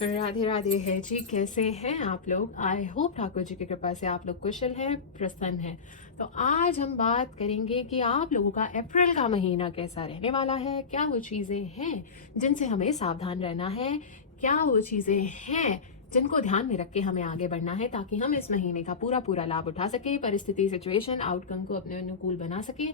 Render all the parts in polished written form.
राधे राधे है जी। कैसे हैं आप लोग? आई होप ठाकुर जी की कृपा से आप लोग कुशल हैं, प्रसन्न हैं। तो आज हम बात करेंगे कि आप लोगों का अप्रैल का महीना कैसा रहने वाला है। क्या वो चीज़ें हैं जिनसे हमें सावधान रहना है? क्या वो चीज़ें हैं जिनको ध्यान में रख के हमें आगे बढ़ना है, ताकि हम इस महीने का पूरा पूरा लाभ उठा सके, परिस्थिति, सिचुएशन, आउटकम को अपने अनुकूल बना सके,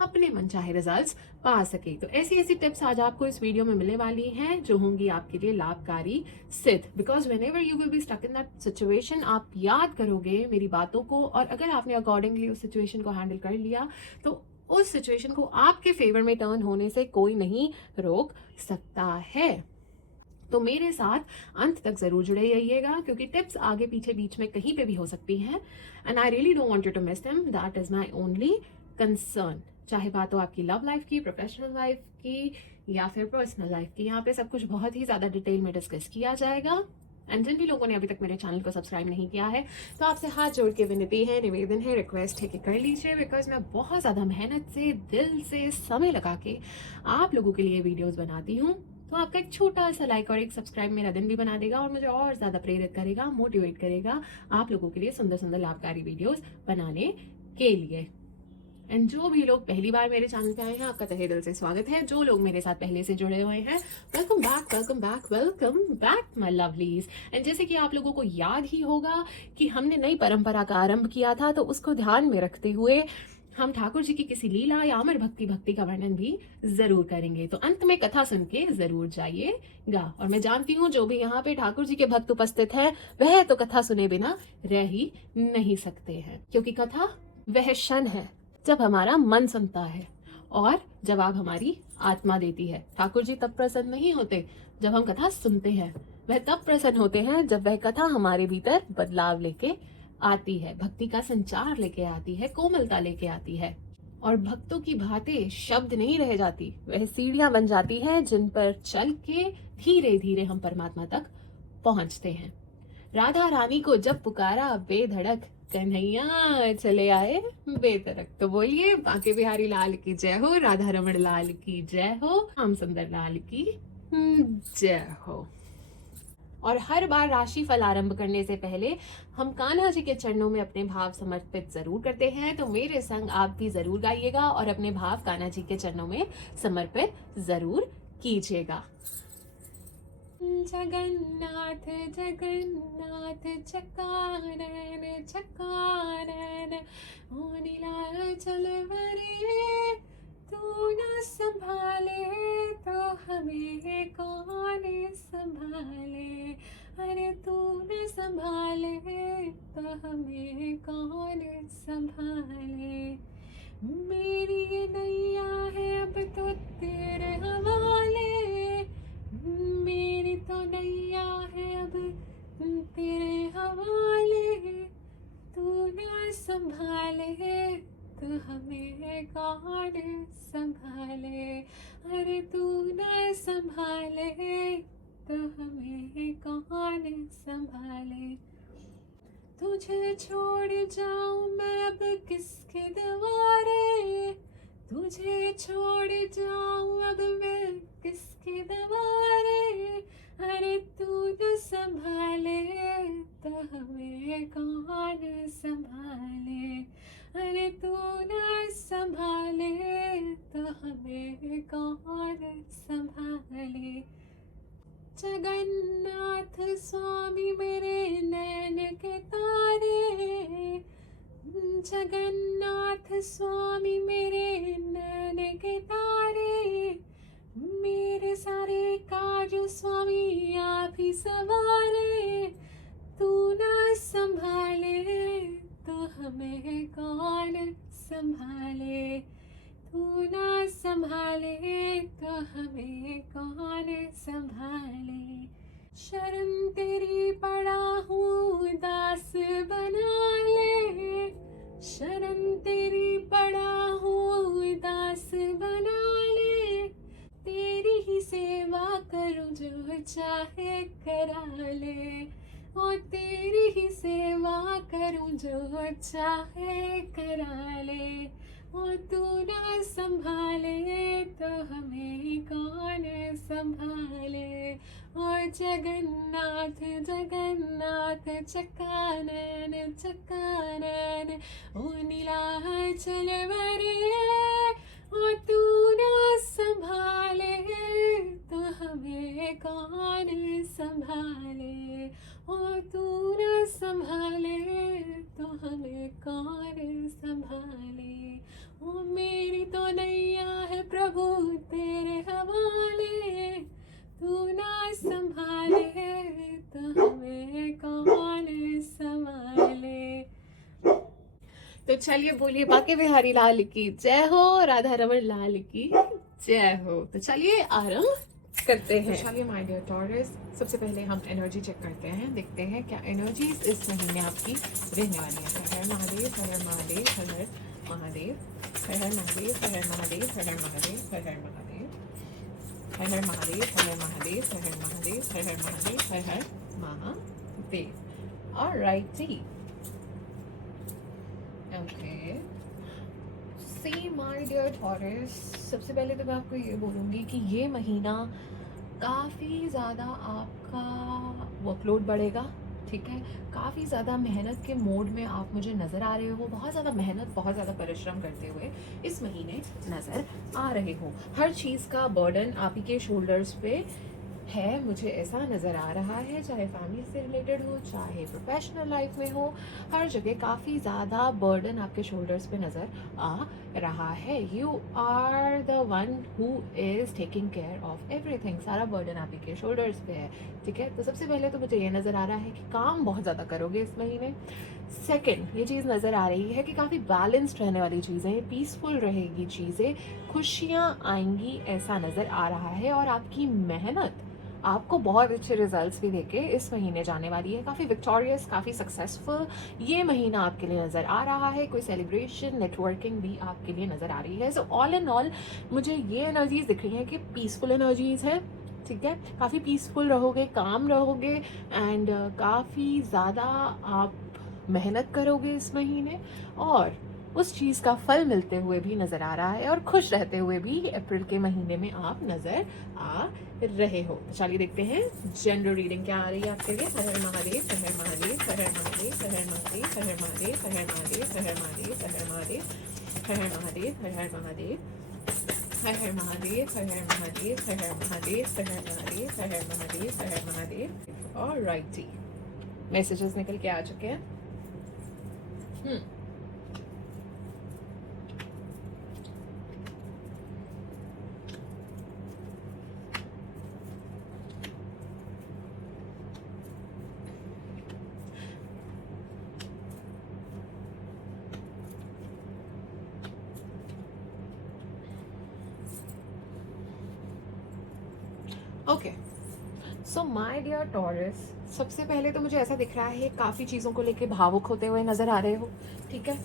अपने मनचाहे रिजल्ट्स पा सके। तो ऐसी ऐसी टिप्स आज आपको इस वीडियो में मिलने वाली हैं जो होंगी आपके लिए लाभकारी सिद्ध। Because whenever you will be stuck in that situation, आप याद करोगे मेरी बातों को, और अगर आपने अकॉर्डिंगली उस सिचुएशन को हैंडल कर लिया तो उस सिचुएशन को आपके फेवर में टर्न होने से कोई नहीं रोक सकता है। तो मेरे साथ अंत तक जरूर जुड़े रहिएगा, क्योंकि टिप्स आगे पीछे बीच में कहीं पे भी हो सकती हैं, and I really don't want you to miss them. That is my only concern. चाहे बात हो आपकी लव लाइफ की, प्रोफेशनल लाइफ की, या फिर पर्सनल लाइफ की, यहाँ पे सब कुछ बहुत ही ज्यादा डिटेल में डिस्कस किया जाएगा। एंड जिन भी लोगों ने अभी तक मेरे चैनल को सब्सक्राइब नहीं किया है, तो आपसे हाथ जोड़ के विनती है, निवेदन है, रिक्वेस्ट है कि कर लीजिए। बिकॉज मैं बहुत ज़्यादा मेहनत से, दिल से, समय लगा के आप लोगों के लिए वीडियोस बनाती हूँ। तो आपका एक छोटा सा लाइक और एक सब्सक्राइब मेरा दिन भी बना देगा, और मुझे और ज़्यादा प्रेरित करेगा, मोटिवेट करेगा आप लोगों के लिए सुंदर सुंदर लाभकारी वीडियोस बनाने के लिए। एंड जो भी लोग पहली बार मेरे चैनल पे आए हैं, आपका तहे दिल से स्वागत है। जो लोग मेरे साथ पहले से जुड़े हुए हैं, welcome back, welcome back, welcome back my lovelies. And जैसे कि आप लोगों को याद ही होगा कि हमने नई परंपरा का आरंभ किया था, तो उसको ध्यान में रखते हुए हम ठाकुर जी की किसी लीला या अमर भक्ति का वर्णन भी जरूर करेंगे। तो अंत में कथा सुन के जरूर जाइएगा। और मैं जानती हूँ जो भी यहाँ पे ठाकुर जी के भक्त उपस्थित है, वह तो कथा सुने बिना रह ही नहीं सकते हैं, क्योंकि कथा वह क्षण है जब हमारा मन सुनता है और जवाब हमारी आत्मा देती है। ठाकुर जी तब प्रसन्न नहीं होते जब हम कथा सुनते हैं, वह तब प्रसन्न होते हैं जब वह कथा हमारे भीतर बदलाव लेके आती है, भक्ति का संचार लेके आती है, कोमलता लेके आती है, और भक्तों की बातें शब्द नहीं रह जाती, वह सीढ़ियां बन जाती हैं जिन पर चल के धीरे धीरे हम परमात्मा तक पहुंचते हैं। राधा रानी को जब पुकारा बेधड़क, कन्हैया चले आए बेतरक। तो बोलिए बांके बिहारी लाल की जय हो, राधा रमण लाल की जय हो, श्याम सुंदर लाल की जय हो। और हर बार राशि फल आरंभ करने से पहले हम कान्हा जी के चरणों में अपने भाव समर्पित जरूर करते हैं। तो मेरे संग आप भी जरूर गाइएगा और अपने भाव कान्हा जी के चरणों में समर्पित जरूर कीजिएगा। जगन्नाथ जगन्नाथ चकानन चकानन, ओ नीलाचल वरे तू न संभाले तो हमें कौन संभाले। अरे तू न संभाले तो हमें कौन संभाले। मेरी ये नैया है अब तो तेरे हवाले, मेरी तो नैया है अब तेरे हवाले। तू ना संभाले तो हमें कौन संभाले। अरे तू ना संभाले तो हमें कौन संभाले। तुझे छोड़ जाऊं मैं अब किसके द्वारे, तुझे छोड़ जाऊं अब मैं किसके द्वारे। अरे तू न संभाले तो हमें कौन संभाले। अरे तू न संभाले तो हमें कौन संभाले। जगन्नाथ स्वामी मेरे नैन के तारे, जगन्नाथ स्वामी मेरे नैन के तारे, मेरे सारे काज स्वामी आप ही सवारे। तू ना संभाले तो हमें कौन संभाले। तू ना संभाले तो हमें कौन संभाले। शरण तेरी पड़ा हूँ दास बना ले, शरण तेरी पड़ा हूँ दास बना ले। तेरी ही सेवा करूँ जो चाहे करा ले, और तेरी ही सेवा करूँ जो चाहे करा ले। और तू ना संभाले तो हमें कौन संभाले। और जगन्नाथ जगन्नाथ चक्कानन चक्कानन, ओ नीलाचल वरे। और तू ना संभाले तो हमें कौन संभाले। और तू ना संभाले तो हमें कौन संभाले। ओ मेरी तो नैया है प्रभु तेरे हवाले, तू ना संभाले तो हमें कौन संभाले। तो चलिए बोलिए बाके बिहारी लाल की जय हो, राधा रमन लाल की जय हो। तो चलिए आरंभ करते हैं। तो चलिए माय डियर टॉरस, सबसे पहले हम एनर्जी चेक करते हैं, देखते हैं क्या एनर्जीज इस महीने आपकी रहने वाली है। हर हर महादेव, हर हर महादेव, हर हर महादेव, हर हर महादेव, हर हर महादेव, हर हर महादेव, हर हर महादेव, हर हर महादेव, हर हर महादेव, हर हर महादेव, हर हर महादेव, हर हर Mahadev. Alrighty, okay. See my dear Taurus, सबसे पहले तो मैं आपको ये बोलूँगी कि ये महीना काफ़ी ज़्यादा आपका वर्कलोड बढ़ेगा, ठीक है। काफ़ी ज़्यादा मेहनत के मोड में आप मुझे नज़र आ रहे हो, बहुत ज़्यादा मेहनत, बहुत ज़्यादा परिश्रम करते हुए इस महीने नज़र आ रहे हो। हर चीज़ का बर्डन आप ही के शोल्डर्स पे है, मुझे ऐसा नज़र आ रहा है, चाहे फैमिली से रिलेटेड हो, चाहे प्रोफेशनल लाइफ में हो, हर जगह काफ़ी ज़्यादा बर्डन आपके शोल्डर्स पे नज़र आ रहा है। You are the one who is taking care of everything, सारा बर्डन आप ही के शोल्डर्स पे है, ठीक है। तो सबसे पहले तो मुझे ये नज़र आ रहा है कि काम बहुत ज़्यादा करोगे इस महीने। सेकेंड, ये चीज़ नज़र आ रही है कि काफ़ी बैलेंस्ड रहने वाली चीज़ें, पीसफुल रहेगी चीज़ें, खुशियाँ आएंगी ऐसा नज़र आ रहा है। और आपकी मेहनत आपको बहुत अच्छे रिजल्ट्स भी देके इस महीने जाने वाली है, काफ़ी विक्टोरियस, काफ़ी सक्सेसफुल ये महीना आपके लिए नज़र आ रहा है। कोई सेलिब्रेशन, नेटवर्किंग भी आपके लिए नज़र आ रही है। सो ऑल इन ऑल मुझे ये एनर्जीज दिख रही है कि पीसफुल एनर्जीज है, ठीक है। काफ़ी पीसफुल रहोगे, काम रहोगे, एंड काफ़ी ज़्यादा आप मेहनत करोगे इस महीने, और उस चीज़ का फल मिलते हुए भी नज़र आ रहा है, और खुश रहते हुए भी अप्रैल के महीने में आप नज़र आ रहे हो। तो चलिए देखते हैं जनरल रीडिंग क्या आ रही है आपके लिए। हर हर महादेव, हर हर महादेव, हर हर महादेव, हर हर महादेव, हर हर महादेव, हर हर महादेव, हर हर महादेव, हर हर महादेव, हर हर महादेव, हर हर महादेव, हर हर महादेव, हर हर महादेव, हर हर महादेव, हर हर महादेव, हर हर महादेव, हर हर महादेव। ऑलराइटी, मैसेजेस निकल के आ चुके हैं। Okay, so my dear Taurus, सबसे पहले तो मुझे ऐसा दिख रहा है काफ़ी चीज़ों को लेके भावुक होते हुए नज़र आ रहे हो, ठीक है।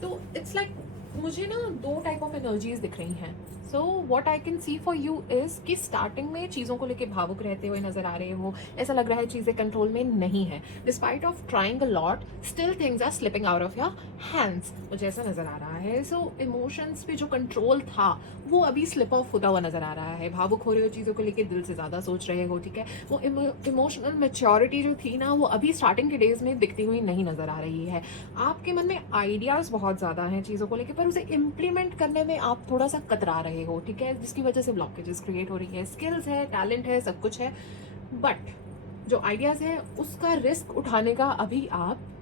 तो इट्स लाइक मुझे ना दो टाइप ऑफ एनर्जीज दिख रही हैं। So what I can see for you is कि स्टार्टिंग में चीज़ों को लेके भावुक रहते हुए नज़र आ रहे हो, ऐसा लग रहा है चीज़ें कंट्रोल में नहीं है। Despite of trying a lot, still things are slipping out of your hands, मुझे ऐसा नज़र आ रहा है। सो इमोशंस पे जो कंट्रोल था वो अभी स्लिप ऑफ होता हुआ नज़र आ रहा है। भावुक हो रहे हो, चीज़ों को लेके दिल से ज़्यादा सोच रहे हो, ठीक है। वो इमोशनल मैच्योरिटी जो थी ना, वो अभी स्टार्टिंग के डेज में दिखती हुई नहीं नज़र आ रही है। आपके मन में आइडियाज़ बहुत ज़्यादा हैं चीज़ों को लेके, पर उसे इम्प्लीमेंट करने में आप थोड़ा सा कतरा रहे हो, ठीक है, जिसकी वजह से ब्लॉकेजेस क्रिएट हो रही है। स्किल्स है, टैलेंट है, सब कुछ है, बट जो आइडियाज़ है उसका रिस्क उठाने का अभी आप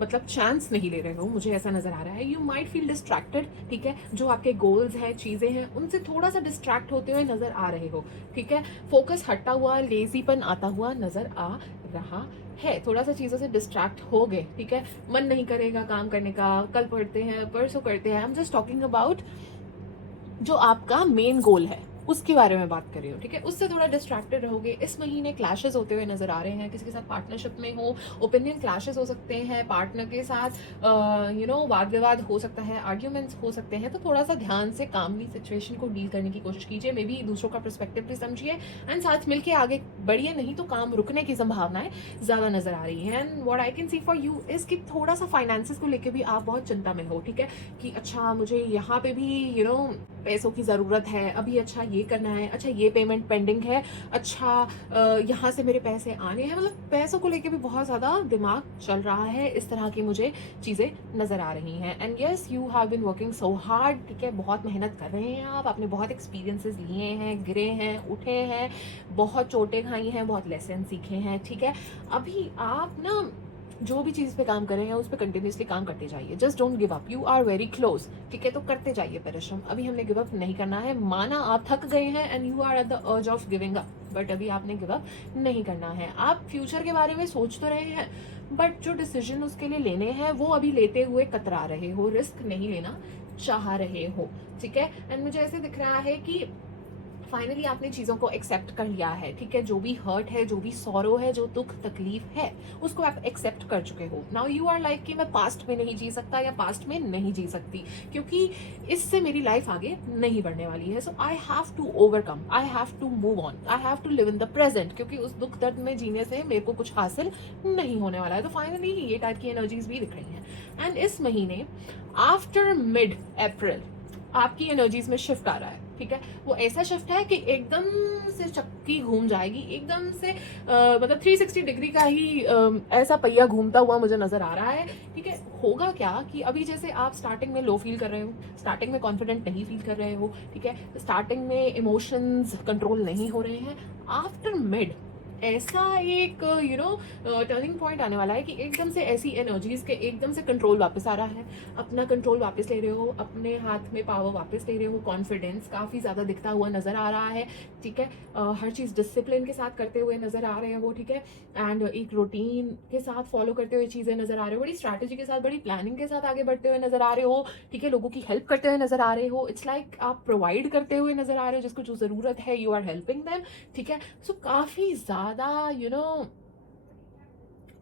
मतलब चांस नहीं ले रहे हो, मुझे ऐसा नज़र आ रहा है। यू माइट फील डिस्ट्रैक्टेड, ठीक है। जो आपके गोल्स हैं, चीज़ें हैं, उनसे थोड़ा सा डिस्ट्रैक्ट होते हुए नज़र आ रहे हो, ठीक है। फोकस हटता हुआ, लेजीपन आता हुआ नज़र आ रहा है। थोड़ा सा चीज़ों से डिस्ट्रैक्ट हो गए, ठीक है। मन नहीं करेगा काम करने का, कल पढ़ते हैं, परसों करते हैं। I am just talking about जो आपका मेन गोल है, उसके बारे में बात कर रही हूँ, ठीक है। उससे थोड़ा डिस्ट्रैक्टेड रहोगे। इस महीने क्लैशेस होते हुए नजर आ रहे हैं, किसी के साथ पार्टनरशिप में हो, ओपिनियन क्लैशेस हो सकते हैं, पार्टनर के साथ वाद विवाद हो सकता है, आर्ग्यूमेंट्स हो सकते हैं। तो थोड़ा सा ध्यान से कामली सिचुएशन को डील करने की कोशिश कीजिए, मे बी दूसरों का पर्सपेक्टिव भी समझिए एंड साथ मिलके आगे बढ़िए, नहीं तो काम रुकने की संभावनाएं ज़्यादा नजर आ रही है। And what I can see for you is कि थोड़ा सा फाइनेंसेस को लेके भी आप बहुत चिंता में हो, ठीक है, कि अच्छा मुझे यहाँ पे भी पैसों की ज़रूरत है अभी, अच्छा ये करना है, अच्छा ये पेमेंट पेंडिंग है, अच्छा यहाँ से मेरे पैसे आने हैं। मतलब पैसों को लेके भी बहुत ज़्यादा दिमाग चल रहा है, इस तरह की मुझे चीज़ें नज़र आ रही हैं। And yes, you have been working so hard, ठीक है, बहुत मेहनत कर रहे हैं आप, आपने बहुत एक्सपीरियंसेस लिए हैं, गिरे हैं, उठे हैं, बहुत चोटें खाई हैं, बहुत लेसन सीखे हैं, ठीक है। अभी आप ना जो भी चीज़ पे काम कर रहे हैं उस पर कंटिन्यूसली काम करते जाइए, just don't give up, you are very close, ठीक है। तो करते जाइए परिश्रम, अभी हमने गिव अप नहीं करना है। माना आप थक गए हैं and you are at the urge of giving up, but अभी आपने गिव अप नहीं करना है। आप फ्यूचर के बारे में सोच तो रहे हैं, बट जो डिसीजन उसके लिए लेने हैं वो अभी लेते हुए कतरा रहे हो, रिस्क नहीं लेना चाह रहे हो, ठीक है। एंड मुझे ऐसे दिख रहा है कि फाइनली आपने चीज़ों को एक्सेप्ट कर लिया है, ठीक है। जो भी हर्ट है, जो भी सॉरो है, जो दुख तकलीफ है, उसको आप एक्सेप्ट कर चुके हो। नाउ यू आर लाइक कि मैं पास्ट में नहीं जी सकता या पास्ट में नहीं जी सकती, क्योंकि इससे मेरी लाइफ आगे नहीं बढ़ने वाली है। So I have to overcome, I have to move on, I have to live in the present, क्योंकि उस दुख दर्द में जीने से मेरे को कुछ हासिल नहीं होने वाला है। तो फाइनली ये टाइप की एनर्जीज भी दिख रही हैं। एंड इस महीने आफ्टर मिड अप्रैल आपकी एनर्जीज में शिफ्ट आ रहा है, ठीक है। वो ऐसा शिफ्ट है कि एकदम से चक्की घूम जाएगी, एकदम से मतलब 360 डिग्री का ही ऐसा पहिया घूमता हुआ मुझे नजर आ रहा है, ठीक है। होगा क्या कि अभी जैसे आप स्टार्टिंग में लो फील कर रहे हो, स्टार्टिंग में कॉन्फिडेंट नहीं फील कर रहे हो, ठीक है, स्टार्टिंग में इमोशंस कंट्रोल नहीं हो रहे हैं, आफ्टर मिड ऐसा एक टर्निंग पॉइंट आने वाला है कि एकदम से ऐसी एनर्जीज के एकदम से कंट्रोल वापस आ रहा है, अपना कंट्रोल वापस ले रहे हो, अपने हाथ में पावर वापस ले रहे हो, कॉन्फिडेंस काफ़ी ज़्यादा दिखता हुआ नज़र आ रहा है, ठीक है। हर चीज़ डिसिप्लिन के साथ करते हुए नज़र आ रहे हो, ठीक है। एंड एक रूटीन के साथ फॉलो करते हुए चीज़ें नज़र आ रहे हो, बड़ी स्ट्रैटेजी के साथ, बड़ी प्लानिंग के साथ आगे बढ़ते हुए नज़र आ रहे हो, ठीक है। लोगों की हेल्प करते हुए नज़र आ रहे हो, इट्स लाइक आप प्रोवाइड करते हुए नज़र आ रहे हो, जिसको जो ज़रूरत है यू आर हेल्पिंग देम, ठीक है। सो काफ़ी ज़्यादा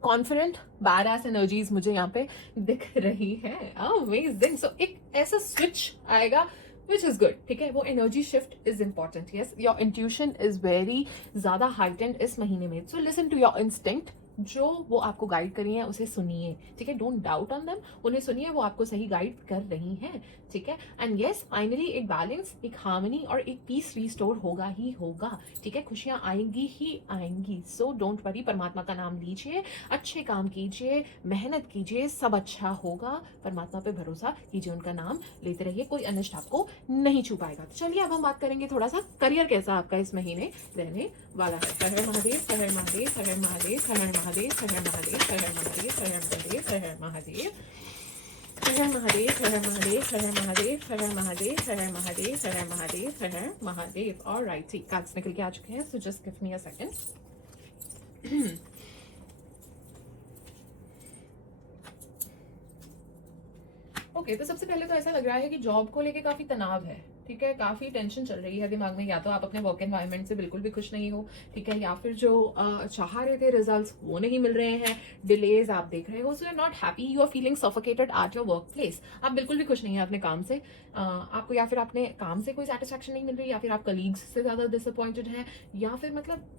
कॉन्फिडेंट बैडएस एनर्जीज मुझे यहाँ पे दिख रही है। अमेजिंग। सो एक ऐसा स्विच आएगा विच इज गुड, ठीक है। वो energy shift is important, yes. Your intuition is very ज्यादा हाइटेंड इस महीने में, so listen to your instinct. जो वो आपको गाइड कर रही हैं उसे सुनिए, ठीक है। डोंट डाउट ऑन देम, उन्हें सुनिए, वो आपको सही गाइड कर रही हैं, ठीक है। एंड यस, फाइनली एक बैलेंस, एक हार्मनी और एक पीस रिस्टोर होगा ही होगा, ठीक है। खुशियां आएंगी ही आएंगी। सो डोंट वरी, परमात्मा का नाम लीजिए, अच्छे काम कीजिए, मेहनत कीजिए, सब अच्छा होगा। परमात्मा पे भरोसा कीजिए, उनका नाम लेते रहिए, कोई अनिष्ट आपको नहीं छू पाएगा। तो चलिए अब हम बात करेंगे थोड़ा सा करियर कैसा आपका इस महीने रहने वाला है। हर हर महादेव, हर हर महादेव, हर हर महादेव, हर हर महादेव, हर हर महादेव, हर हर महादेव, हर हर महादेव, हर हर महादेव, हर हर महादेव, हर हर महादेव, हर हर महादेव, हर हर महादेव, हर हर महादेव, हर हर महादेव, हर हर महादेव। ऑलराइट, ठीक, कार्ड्स निकल के आ चुके हैं, so just give me a second. Okay, तो सबसे पहले तो ऐसा लग रहा है कि जॉब को लेके काफी तनाव है, ठीक है। काफी टेंशन चल रही है दिमाग में, या तो आप अपने वर्क एनवायरनमेंट से बिल्कुल भी खुश नहीं हो, ठीक है, या फिर जो चाह रहे थे रिजल्ट्स वो नहीं मिल रहे हैं, डिलेज आप देख रहे हो, so you are not happy, you are feeling suffocated at your work place. आप बिल्कुल भी खुश नहीं है अपने काम से, आपको या फिर अपने काम से कोई सेटिस्फैक्शन नहीं मिल रही, या फिर आप कलीग्स से ज्यादा डिसअपॉइंटेड हैं, या फिर मतलब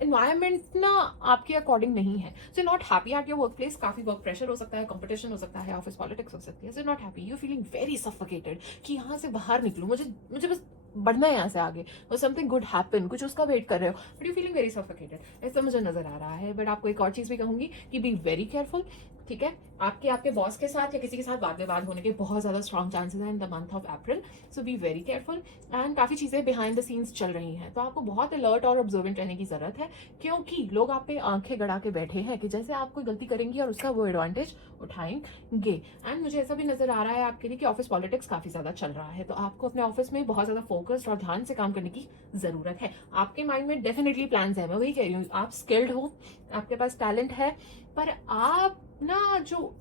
एनवायरनमेंट ना आपके अकॉर्डिंग नहीं है। So not happy at your work place, काफी वर्क प्रेशर हो सकता है, कंपटीशन हो सकता है, ऑफिस पॉलिटिक्स हो सकती है। So not happy, you feeling very suffocated कि यहाँ से बाहर निकलूं, मुझे मुझे बस बढ़ना है यहाँ से आगे, और समथिंग गुड हैपन, कुछ उसका वेट कर रहे हो, but you feeling very suffocated, ऐसा मुझे नजर आ रहा है। बट आपको एक और चीज भी कहूंगी कि बी वेरी केयरफुल, ठीक है। आपके बॉस के साथ या किसी के साथ वाद विवाद होने के बहुत ज्यादा स्ट्रॉन्ग चांसेस हैं in the month of April, so be very careful. And काफी चीजें बिहाइंड द सीन्स चल रही हैं, तो आपको बहुत अलर्ट और ऑब्जर्वेंट रहने की जरूरत है, क्योंकि लोग आप पे आंखें गड़ा के बैठे हैं कि जैसे आप कोई गलती करेंगी और उसका वो एडवांटेज उठाएंगे। एंड मुझे ऐसा भी नजर आ रहा है आपके लिए कि ऑफिस पॉलिटिक्स काफी ज्यादा चल रहा है, तो आपको अपने ऑफिस में बहुत ज्यादा फोकस्ड और ध्यान से काम करने की जरूरत है। आपके माइंड में डेफिनेटली प्लान्स है, मैं वही कह रही हूँ, आप स्किल्ड हो, आपके पास टैलेंट है, पर आप ना जो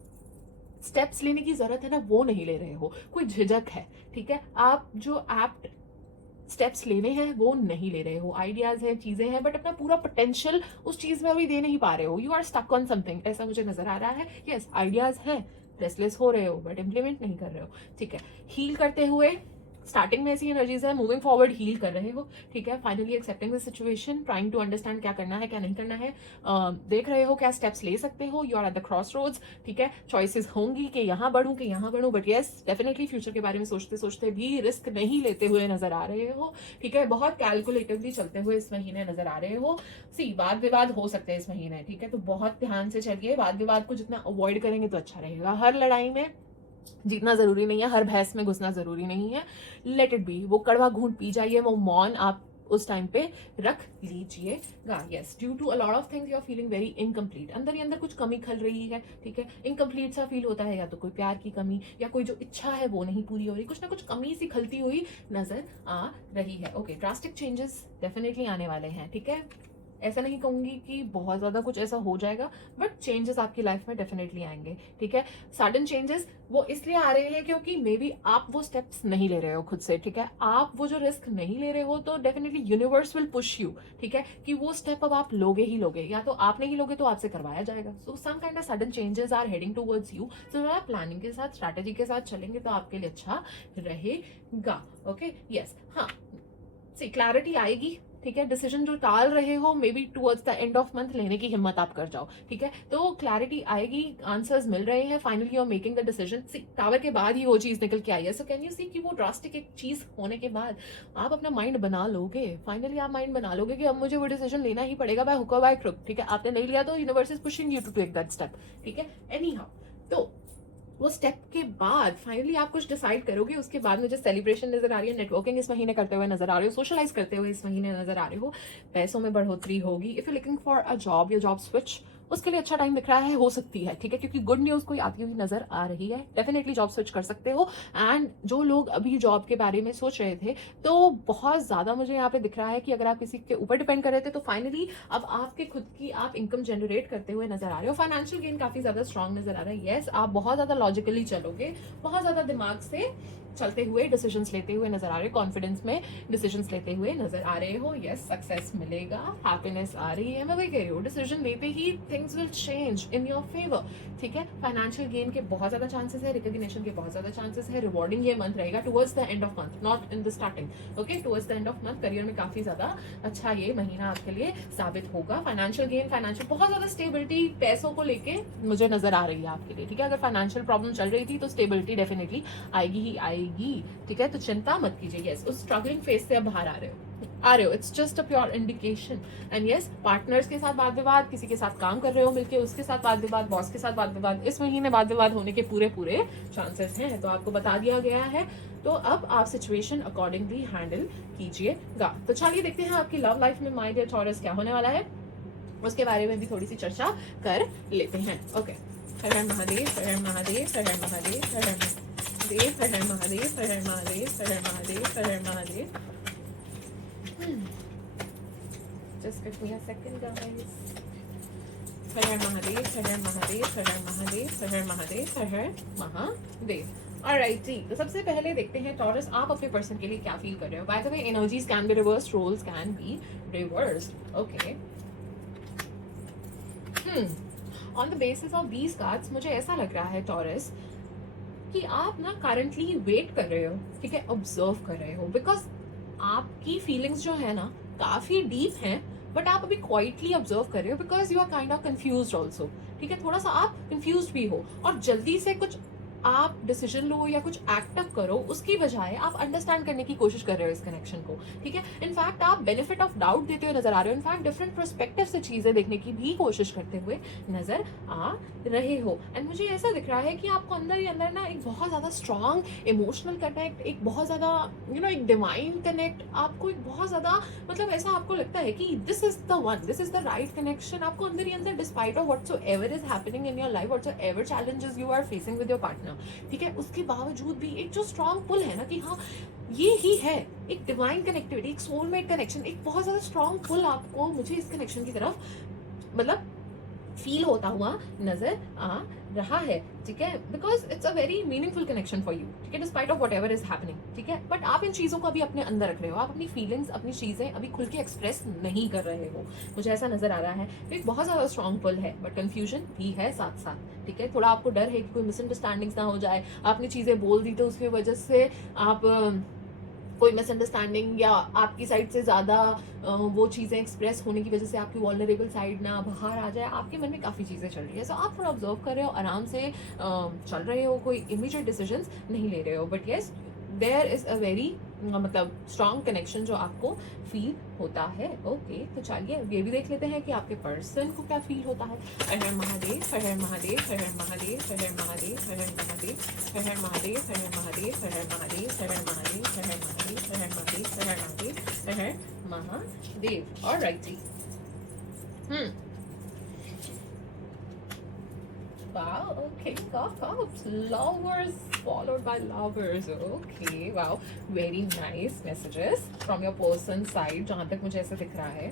स्टेप्स लेने की जरूरत है ना वो नहीं ले रहे हो, कोई झिझक है, ठीक है। आप जो एप्ट स्टेप्स लेने हैं वो नहीं ले रहे हो, आइडियाज हैं, चीजें हैं, बट अपना पूरा पोटेंशियल उस चीज में अभी दे नहीं पा रहे हो, you are stuck on something, ऐसा मुझे नजर आ रहा है। यस, आइडियाज हैं, रेस्टलेस हो रहे हो बट इम्प्लीमेंट नहीं कर रहे हो, ठीक है। हील करते हुए स्टार्टिंग में ऐसी एनर्जीज है, मूविंग फॉरवर्ड हील कर रहे हो, ठीक है। Finally accepting the situation, trying to understand क्या करना है क्या नहीं करना है, देख रहे हो क्या स्टेप्स ले सकते हो, you are at the crossroads, ठीक है। चॉइसेस होंगी कि यहाँ बढ़ूं कि यहाँ बढ़ूं, बट येस डेफिनेटली फ्यूचर के बारे में सोचते सोचते भी रिस्क नहीं लेते हुए नजर आ रहे हो, ठीक है। बहुत कैलकुलेटिवली चलते हुए इस महीने नजर आ रहे हो। सी, वाद विवाद हो सकते हैं इस महीने, ठीक है, तो बहुत ध्यान से चलिए, वाद विवाद को जितना अवॉइड करेंगे तो अच्छा रहेगा। हर लड़ाई में जीतना जरूरी नहीं है, हर बहस में घुसना जरूरी नहीं है, लेट इट बी, वो कड़वा घूंट पी जाइए, वो मौन आप उस टाइम पे रख लीजिएगा। Yes, due to a lot of things you are feeling very incomplete, अंदर ही अंदर कुछ कमी खल रही है, ठीक है। इनकम्प्लीट सा फील होता है, या तो कोई प्यार की कमी, या कोई जो इच्छा है वो नहीं पूरी हो रही, कुछ ना कुछ कमी सी खलती हुई नजर आ रही है। ओके, ड्रास्टिक चेंजेस डेफिनेटली आने वाले हैं, ठीक है। ऐसा नहीं कहूंगी कि बहुत ज्यादा कुछ ऐसा हो जाएगा, बट चेंजेस आपकी लाइफ में डेफिनेटली आएंगे, ठीक है। सडन चेंजेस वो इसलिए आ रहे हैं क्योंकि मे बी आप वो स्टेप्स नहीं ले रहे हो खुद से, ठीक है। आप वो जो रिस्क नहीं ले रहे हो, तो definitely universe will push you, ठीक है, कि वो स्टेप अब आप लोगे ही लोगे, या तो आप नहीं लोगे तो आपसे करवाया जाएगा। So some kind of sudden changes are heading towards you, so आप प्लानिंग के साथ, स्ट्रैटेजी के साथ चलेंगे तो आपके लिए अच्छा रहेगा। ओके, यस, हाँ, सी क्लैरिटी आएगी, ठीक है। डिसीजन जो टाल रहे हो may be towards the end of month लेने की हिम्मत आप कर जाओ, ठीक है। तो क्लैरिटी आएगी, आंसर्स मिल रहे हैं, finally you are making the decision. See, tower के बाद ही वो चीज निकल के आई है, सो कैन यू सी कि वो ड्रास्टिक एक चीज होने के बाद आप अपना माइंड बना लोगे, फाइनली आप माइंड बना लोगे कि अब मुझे वो डिसीजन लेना ही पड़ेगा, बाय हुक और बाय क्रुक, ठीक है। आपने नहीं लिया तो universe is pushing you to take that step, ठीक है। एनी हाउ, तो वो स्टेप के बाद फाइनली आप कुछ डिसाइड करोगे, उसके बाद मुझे सेलिब्रेशन नजर आ रही है, नेटवर्किंग इस महीने करते हुए नजर आ रहे हो, सोशलाइज करते हुए इस महीने नजर आ रहे हो, पैसों में बढ़ोतरी होगी। If you looking for a job या जॉब स्विच, उसके लिए अच्छा टाइम दिख रहा है, हो सकती है, ठीक है, क्योंकि गुड न्यूज कोई आती हुई नजर आ रही है, डेफिनेटली जॉब स्विच कर सकते हो। एंड जो लोग अभी जॉब के बारे में सोच रहे थे, तो बहुत ज्यादा मुझे यहाँ पे दिख रहा है कि अगर आप किसी के ऊपर डिपेंड कर रहे थे, तो फाइनली अब आपके खुद की आप इनकम जनरेट करते हुए नजर आ रहे हो। फाइनेंशियल गेन काफी ज्यादा स्ट्रॉन्ग नजर आ रहा है। येस, आप बहुत ज्यादा लॉजिकली चलोगे, बहुत ज्यादा दिमाग से चलते हुए डिसीजंस लेते हुए नजर आ रहे हो, कॉन्फिडेंस में डिसीजंस लेते हुए नजर आ रहे हो। यस, सक्सेस मिलेगा, हैप्पीनेस आ रही है, मैं वही कह रही हूँ, डिसीजन लेते ही things will change in your favour, ठीक है। फाइनेंशियल गेन के बहुत ज्यादा चांसेस है, रिकॉग्निशन के बहुत ज्यादा चांसेस है, रिवॉर्डिंग ये मंथ रहेगा towards the end of month, not in the starting, okay, towards the end of month career में काफी ज्यादा अच्छा ये महीना आपके लिए साबित होगा। फाइनेंशियल गेन, फाइनेंशियल बहुत ज्यादा स्टेबिलिटी पैसों को लेके मुझे नजर आ रही है आपके लिए, ठीक है। अगर फाइनेंशियल प्रॉब्लम चल रही थी तो स्टेबिलिटी डेफिनेटली आएगी ही आएगी, ठीक है, तो चिंता मत कीजिए। यस, उस स्ट्रगलिंग फेज से अब बाहर आ रहे हो, it's just a pure indication. And yes, partners के साथ वाद विवाद, किसी के साथ काम कर रहे हो मिलके, उसके साथ वाद विवाद, बॉस के साथ वाद विवाद, इस महीने वाद विवाद होने के पूरे पूरे चांसेस हैं, तो आपको बता दिया गया है। तो अब आप सिचुएशन अकॉर्डिंगली हैंडल कीजिएगा। तो चलिए देखते हैं आपकी लव लाइफ में माय डियर टॉरस क्या होने वाला है, उसके बारे में भी थोड़ी सी चर्चा कर लेते हैं। ओके, हर हर महादेव, हर हर महादेव, हर हर महादेव, हर हर महादेव, हर हर महादेव, हर हर महादेव, हर हर महादेव, हर हर Mahadev. Just give me a second, guys. हर हर महादेव, हर हर महादेव, हर हर महादेव, हर हर महादेव, हर हर महादेव। ऑलराइट जी, तो सबसे पहले देखते हैं टॉरस आप अपने पर्सन के लिए क्या फील कर रहे हो। By the way, energies can be reversed, roles can be reversed. Okay, on the basis of these cards मुझे ऐसा लग रहा है टॉरस कि आप ना करंटली वेट कर रहे हो, ठीक है, ऑब्जर्व कर रहे हो, बिकॉज आपकी फीलिंग्स जो है ना काफी डीप हैं, बट आप अभी क्वाइटली ऑब्जर्व कर रहे हो because you are kind of confused also, ठीक है, थोड़ा सा आप कंफ्यूज्ड भी हो, और जल्दी से कुछ आप डिसीजन लो या कुछ एक्ट अप करो, उसकी बजाय आप अंडरस्टैंड करने की कोशिश कर रहे हो इस कनेक्शन को, ठीक है। इनफैक्ट आप बेनिफिट ऑफ डाउट देते हुए नजर आ रहे हो, इनफैक्ट डिफरेंट पर्सपेक्टिव से चीजें देखने की भी कोशिश करते हुए नजर आ रहे हो। एंड मुझे ऐसा दिख रहा है कि आपको अंदर ही अंदर ना एक बहुत ज्यादा स्ट्रॉन्ग इमोशनल कनेक्ट, एक बहुत ज्यादा एक डिवाइन कनेक्ट, आपको एक बहुत ज्यादा मतलब ऐसा आपको लगता है कि this is the one, this is the right connection. आपको अंदर ही अंदर despite of whatsoever is happening in your life, whatsoever challenges you are facing with your partner, ठीक है, उसके बावजूद भी एक जो स्ट्रॉन्ग पुल है ना कि हाँ ये ही है, एक डिवाइन कनेक्टिविटी, एक सोलमेट कनेक्शन, एक बहुत ज्यादा स्ट्रॉन्ग पुल आपको मुझे इस कनेक्शन की तरफ मतलब फील होता हुआ नजर आ रहा है, ठीक है, because it's a very meaningful connection for you, ठीक है, despite of what ever is happening, ठीक है, बट आप इन चीज़ों को अभी अपने अंदर रख रहे हो, आप अपनी फीलिंग्स, अपनी चीज़ें अभी खुल के एक्सप्रेस नहीं कर रहे हो, मुझे ऐसा नजर आ रहा है। तो एक बहुत ज़्यादा स्ट्रॉन्ग पुल है, बट कन्फ्यूजन भी है साथ साथ, ठीक है, थोड़ा आपको डर है कि कोई मिसअंडरस्टैंडिंग्स ना हो जाए, आपने चीज़ें बोल दी तो उसकी वजह से आप कोई मिसअंडरस्टैंडिंग या आपकी साइड से ज़्यादा वो चीज़ें एक्सप्रेस होने की वजह से आपकी वॉलनरेबल साइड ना बाहर आ जाए, आपके मन में काफ़ी चीज़ें चल रही है, सो आप थोड़ा ऑब्जर्व कर रहे हो, आराम से चल रहे हो, कोई इमीडिएट डिसीजंस नहीं ले रहे हो, but yes there is a very मतलब स्ट्रॉन्ग कनेक्शन जो आपको फील होता है। ओके, तो चलिए ये भी देख लेते हैं कि आपके पर्सन को क्या फील होता है। हर हर महादेव, हर हर महादेव, हर हर महादेव, हर हर महादेव, हर हर महादेव, हर हर महादेव, हर हर महादेव, हर हर महादेव, हर हर महादेव, हर हर महादेव, हर हर महादेव, हर हर महादेव, हर हर Mahadev. Alright ji. Wow, okay, got cups. Lovers followed by lovers. Okay, wow. Very nice messages from your person side, जहाँ तक मुझे ऐसा दिख रहा है.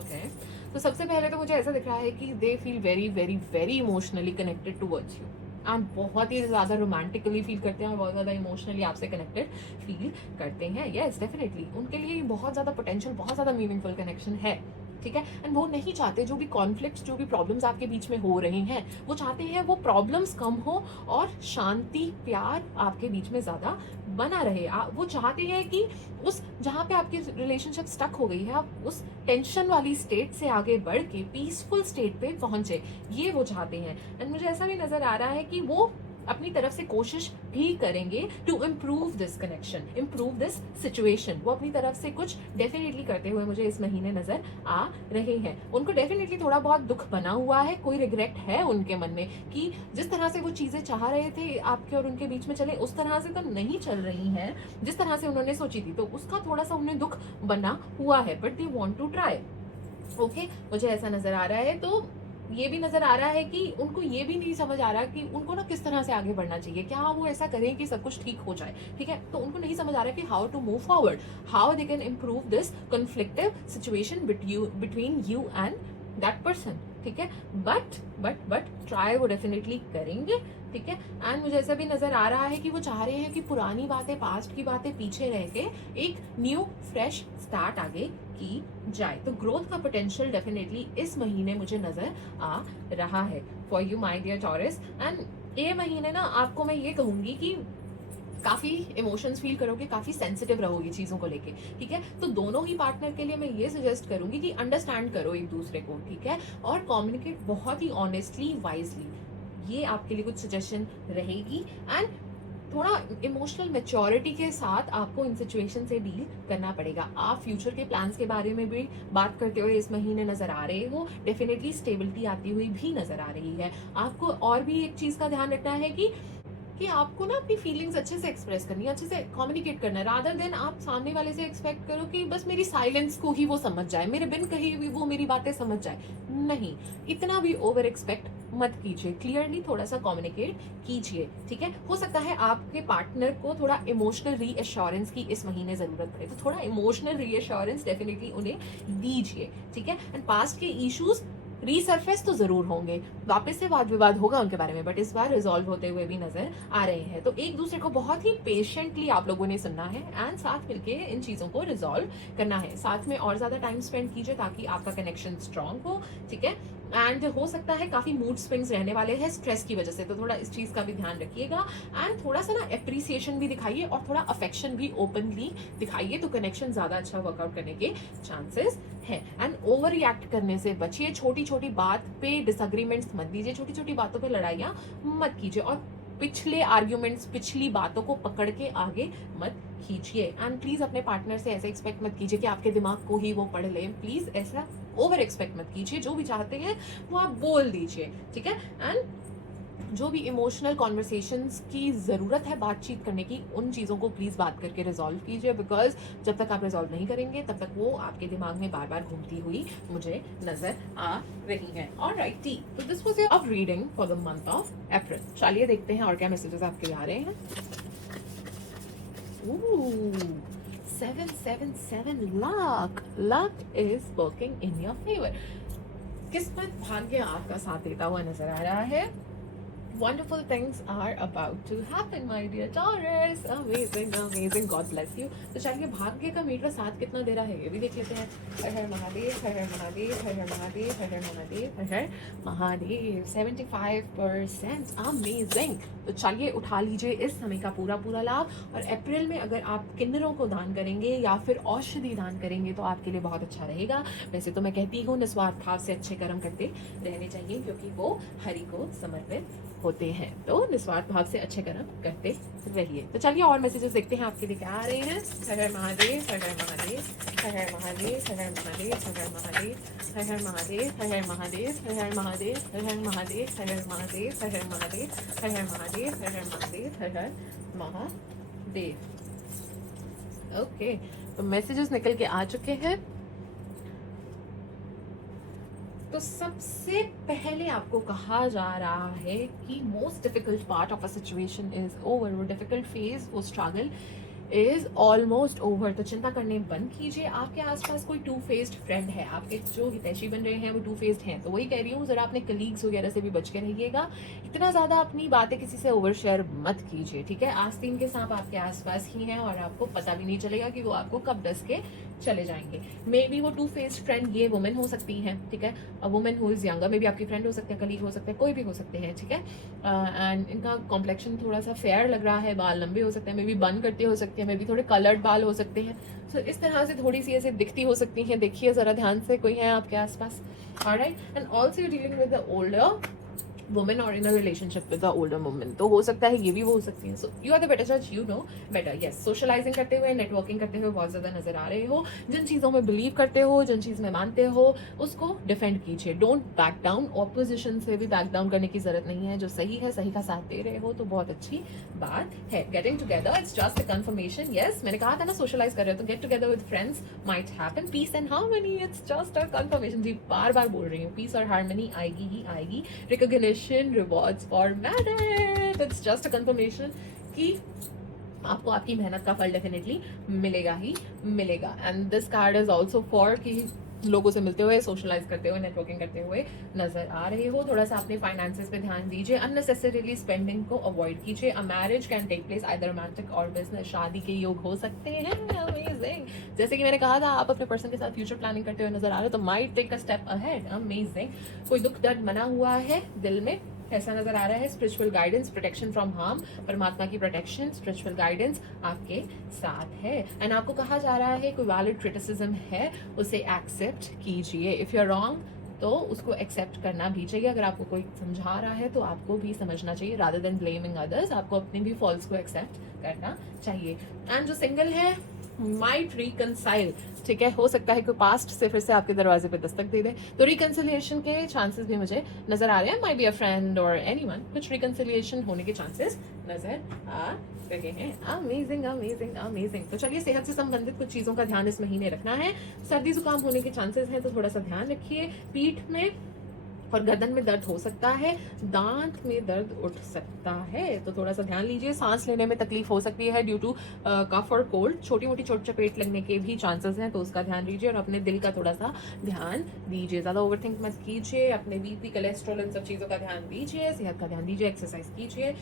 Okay. तो सबसे पहले तो मुझे ऐसा दिख रहा है कि they feel very, very, very emotionally connected towards you. And बहुत ही ज़्यादा रोमांटिकली फील करते हैं और बहुत ज़्यादा इमोशनली आपसे कनेक्टेड फील करते हैं। यस, डेफिनेटली उनके लिए बहुत ज़्यादा पोटेंशियल, बहुत ज़्यादा मीनिंगफुल कनेक्शन है, ठीक है, एंड वो नहीं चाहते जो भी कॉन्फ्लिक्ट्स, जो भी प्रॉब्लम्स आपके बीच में हो रहे हैं, वो चाहते हैं वो प्रॉब्लम्स कम हो और शांति, प्यार आपके बीच में ज़्यादा बना रहे। वो चाहते हैं कि उस जहाँ पे आपकी रिलेशनशिप स्टक हो गई है, आप उस टेंशन वाली स्टेट से आगे बढ़ के पीसफुल स्टेट पे पहुंचे, ये वो चाहते हैं। एंड मुझे ऐसा भी नज़र आ रहा है कि वो अपनी तरफ से कोशिश भी करेंगे to improve this connection, improve this situation. वो अपनी तरफ से कुछ डेफिनेटली करते हुए मुझे इस महीने नजर आ रहे हैं। उनको डेफिनेटली थोड़ा बहुत दुख बना हुआ है, कोई रिग्रेट है उनके मन में कि जिस तरह से वो चीजें चाह रहे थे आपके और उनके बीच में चले, उस तरह से तो नहीं चल रही हैं जिस तरह से उन्होंने सोची थी, तो उसका थोड़ा सा उन्हें दुख बना हुआ है, but they want to try. Okay, मुझे ऐसा नजर आ रहा है। तो ये भी नजर आ रहा है कि उनको ये भी नहीं समझ आ रहा कि उनको ना किस तरह से आगे बढ़ना चाहिए, क्या वो ऐसा करें कि सब कुछ ठीक हो जाए, ठीक है, तो उनको नहीं समझ आ रहा कि how to move forward, how they can improve this conflictive situation between you and that person, ठीक है, बट ट्राई वो डेफिनेटली करेंगे, ठीक है। एंड मुझे ऐसा भी नजर आ रहा है कि वो चाह रहे हैं कि पुरानी बातें, पास्ट की बातें पीछे रह के एक न्यू फ्रेश स्टार्ट आगे की जाए। तो ग्रोथ का पोटेंशियल डेफिनेटली इस महीने मुझे नजर आ रहा है for you my dear Taurus. And ये महीने ना आपको मैं ये कहूंगी कि काफ़ी इमोशंस फील करोगे, काफ़ी सेंसिटिव रहोगे चीज़ों को लेके, ठीक है, तो दोनों ही पार्टनर के लिए मैं ये सजेस्ट करूंगी कि अंडरस्टैंड करो एक दूसरे को, ठीक है, और कम्युनिकेट बहुत ही ऑनेस्टली, वाइजली, ये आपके लिए कुछ सजेशन रहेगी। एंड थोड़ा इमोशनल मैच्योरिटी के साथ आपको इन सिचुएशन से डील करना पड़ेगा। आप फ्यूचर के प्लान्स के बारे में भी बात करते हुए इस महीने नजर आ रहे हो, डेफिनेटली स्टेबिलिटी आती हुई भी नजर आ रही है। आपको और भी एक चीज का ध्यान रखना है कि आपको ना अपनी फीलिंग्स अच्छे से एक्सप्रेस करनी है, अच्छे से कम्युनिकेट करना है, रादर देन आप सामने वाले से एक्सपेक्ट करो कि बस मेरी साइलेंस को ही वो समझ जाए, मेरे बिन कहे भी वो मेरी बातें समझ जाए। नहीं, इतना भी ओवर एक्सपेक्ट मत कीजिए, क्लियरली थोड़ा सा कम्युनिकेट कीजिए, ठीक है। हो सकता है आपके पार्टनर को थोड़ा इमोशनल रीअश्योरेंस की इस महीने जरूरत पड़े, तो थोड़ा इमोशनल रीअश्योरेंस डेफिनेटली उन्हें दीजिए, ठीक है। एंड पास्ट के इश्यूज रीसरफेस तो जरूर होंगे, वापस से वाद विवाद होगा उनके बारे में, बट इस बार रिजॉल्व होते हुए भी नजर आ रहे हैं। तो एक दूसरे को बहुत ही पेशेंटली आप लोगों ने सुनना है एंड साथ मिलके इन चीजों को रिजॉल्व करना है। साथ में और ज्यादा टाइम स्पेंड कीजिए ताकि आपका कनेक्शन स्ट्रांग हो, ठीक है। एंड हो सकता है काफी मूड स्विंग्स रहने वाले हैं स्ट्रेस की वजह से, तो थोड़ा इस चीज का भी ध्यान रखिएगा। एंड थोड़ा सा ना एप्रिसिएशन भी दिखाइए और थोड़ा अफेक्शन भी ओपनली दिखाइए, तो कनेक्शन ज्यादा अच्छा वर्कआउट करने के चांसेस है। एंड ओवर रिएक्ट करने से बचिए, छोटी छोटी बात पे डिसएग्रीमेंट्स मत दीजिए, छोटी छोटी बातों पे लड़ाइयाँ मत कीजिए, और पिछले आर्ग्यूमेंट्स, पिछली बातों को पकड़ के आगे मत खींचिए। एंड प्लीज अपने पार्टनर से ऐसे एक्सपेक्ट मत कीजिए कि आपके दिमाग को ही वो पढ़ ले, प्लीज ऐसा ओवर एक्सपेक्ट मत कीजिए। जो भी चाहते हैं वो आप बोल दीजिए, ठीक है। एंड जो भी इमोशनल कॉन्वर्सेशंस की ज़रूरत है बातचीत करने की, उन चीज़ों को प्लीज़ बात करके रिजॉल्व कीजिए, बिकॉज जब तक आप रिजॉल्व नहीं करेंगे तब तक वो आपके दिमाग में बार बार घूमती हुई मुझे नजर आ रही है। ऑलराइट टी, तो this was your reading for the month of April. चलिए देखते हैं और क्या मैसेजेस आपके आ रहे हैं। 777 luck is working in your favor. किस्मत भाग्य आपका साथ देता हुआ नजर आ रहा है। Wonderful things are about to happen, my dear Taurus. Amazing, amazing. God bless you. तो चलिए भाग्य का मीटर साथ कितना दे रहा है ये भी देख लेते हैं। हर हर महादेव, हर हर महादेव, हर हर महादेव, हर हर महादेव, हर हर महादेव। 75%। अमेजिंग। तो चलिए उठा लीजिए इस समय का पूरा पूरा लाभ। और अप्रैल में अगर आप किन्नरों को दान करेंगे या फिर औषधि दान करेंगे तो आपके लिए बहुत अच्छा रहेगा। वैसे तो मैं कहती हूँ निस्वार्थ भाव से अच्छे कर्म करते रहने चाहिए, क्योंकि वो हरि को समर्पित होते हैं। तो निस्वार्थ भाव से अच्छे कर्म करते रहिए। तो चलिए और मैसेजेस देखते हैं आपके लिए क्या आ रहे हैं। हर हर महादेव, हर हर महादेव, हर हर महादेव, हर हर महादेव, हर हर महादेव, हर हर महादेव, हर हर महादेव, हर हर महादेव, हर हर महादेव, हर हर महादेव, हर हर महादेव, हर हर महादेव, हर हर महादेव, हर हर महादेव। ओके, तो मैसेजेस निकल के आ चुके हैं। तो सबसे पहले आपको कहा जा रहा है कि most difficult part of a situation is over. वो डिफिकल्ट फेज, वो स्ट्रगल इज ऑलमोस्ट ओवर। तो चिंता करने बंद कीजिए। आपके आसपास कोई टू फेस्ड फ्रेंड है, आपके जो हितैषी बन रहे हैं वो टू फेस्ड हैं, तो वही कह रही हूँ जरा अपने कलीग्स वगैरह से भी बच के रहिएगा। इतना ज़्यादा अपनी बातें किसी से ओवर शेयर मत कीजिए, ठीक है। आस्तीन के सांप आपके आसपास ही हैं और आपको पता भी नहीं चलेगा कि वो आपको कब डस के चले जाएंगे। मे बी वो टू फेस्ड फ्रेंड ये वुमेन हो सकती है, ठीक है। A women who is younger, may be आपकी फ्रेंड हो सकते हैं, कलीग हो सकते हैं, कोई भी हो सकते हैं, ठीक है। एंड इनका कॉम्प्लेक्शन थोड़ा सा फेयर लग रहा है, बाल लंबे हो सकते हैं, मे बी बन करते हो सकते हैं, मे बी थोड़े कलर्ड बाल हो सकते हैं। सो इस तरह से थोड़ी सी ऐसे दिखती हो सकती हैं। देखिए जरा ध्यान से, कोई है आपके आसपास। Alright, and also you dealing with the older women और in a relationship with the older women, तो हो सकता है ये भी वो हो सकती है। So you are the better जज, you know better. Yes, socializing करते हुए, नेटवर्किंग करते हुए बहुत ज़्यादा नजर आ रहे हो। जिन चीज़ों में बिलीव करते हो, जिन चीज़ में मानते हो, उसको डिफेंड कीजिए। Don't back down. ऑपोजिशन से भी बैक डाउन करने की जरूरत नहीं है। जो सही है, सही का साथ दे रहे हो तो बहुत अच्छी बात है। Getting together, it's just a confirmation. Yes, मैंने कहा था ना सोशलाइज कर रहे हो तो get together with friends might happen. Peace and harmony, it's just a confirmation. जी बार बार बोल रही हूँ, पीस और हार्मनी आएगी ही आएगी। Recognition, reward for merit, it's just a confirmation कि आपको आपकी मेहनत का फल डेफिनेटली मिलेगा ही मिलेगा। And this card is also for कि लोगों से मिलते हुए, सोशलाइज करते हुए, नेटवर्किंग करते हुए नजर आ रहे हो। थोड़ा सा अपने फाइनेंसेस पे ध्यान दीजिए। अननेसेसरीली स्पेंडिंग को अवॉइड कीजिए। A marriage can take place either romantic or business. शादी के योग हो सकते हैं। अमेजिंग। जैसे कि मैंने कहा था, आप अपने पर्सन के साथ फ्यूचर प्लानिंग करते हुए नजर आ रहे हो तो might take a step ahead. Amazing. कोई दुख दर्द मना हुआ है दिल में, ऐसा नजर आ रहा है। Spiritual guidance, protection from harm, परमात्मा की प्रोटेक्शन, स्पिरिचुअल गाइडेंस आपके साथ है। एंड आपको कहा जा रहा है कोई वैलिड क्रिटिसिज्म है उसे एक्सेप्ट कीजिए। इफ यू आर रॉन्ग तो उसको एक्सेप्ट करना भी चाहिए। अगर आपको कोई समझा रहा है तो आपको भी समझना चाहिए, रादर देन ब्लेमिंग अदर्स। आपको अपने भी फॉल्स को एक्सेप्ट करना चाहिए। एंड जो सिंगल है माइट रिकनसाइल, ठीक है। हो सकता है कि पास्ट से फिर से आपके दरवाजे पे दस्तक दे दे, तो रिकनसिलिएशन के चांसेस भी मुझे नजर आ रहे हैं। माइट बी अ फ्रेंड और एनीवन, कुछ रिकनसिलिएशन होने के चांसेस नजर आ रहे हैं। Amazing, amazing, amazing. तो चलिए सेहत से संबंधित कुछ चीजों का ध्यान इस महीने रखना है। सर्दी जुकाम होने के चांसेस हैं तो थोड़ा सा ध्यान रखिए। पीठ में और गर्दन में दर्द हो सकता है, दांत में दर्द उठ सकता है तो थोड़ा सा ध्यान लीजिए। सांस लेने में तकलीफ हो सकती है ड्यू टू कफ और कोल्ड। छोटी मोटी चोट चपेट लगने के भी चांसेस हैं तो उसका ध्यान दीजिए। और अपने दिल का थोड़ा सा ध्यान दीजिए। ज़्यादा ओवरथिंक मत कीजिए। अपने बीपी, कोलेस्ट्रॉल, इन सब चीज़ों का ध्यान दीजिए। सेहत का ध्यान दीजिए, एक्सरसाइज कीजिए।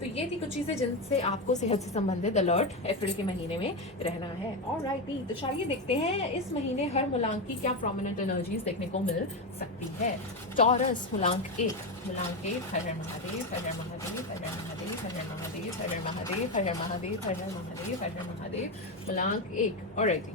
तो ये थी कुछ चीज़ें जिनसे आपको सेहत से संबंधित अलर्ट अप्रैल के महीने में रहना है। ऑलराइटी, तो चलिए देखते हैं इस महीने हर मूलांक की क्या प्रोमिनेंट एनर्जीज देखने को मिल सकती है। टॉरस मूलांक 1, मूलांक 1, हर हर महादेव, हर हर महादेव, हर हर महादेव, हर हर महादेव, हर हर महादेव, हर हर महादेव, हर हर महादेव, हर हर महादेव, मूलांक 1। ऑलराइटी।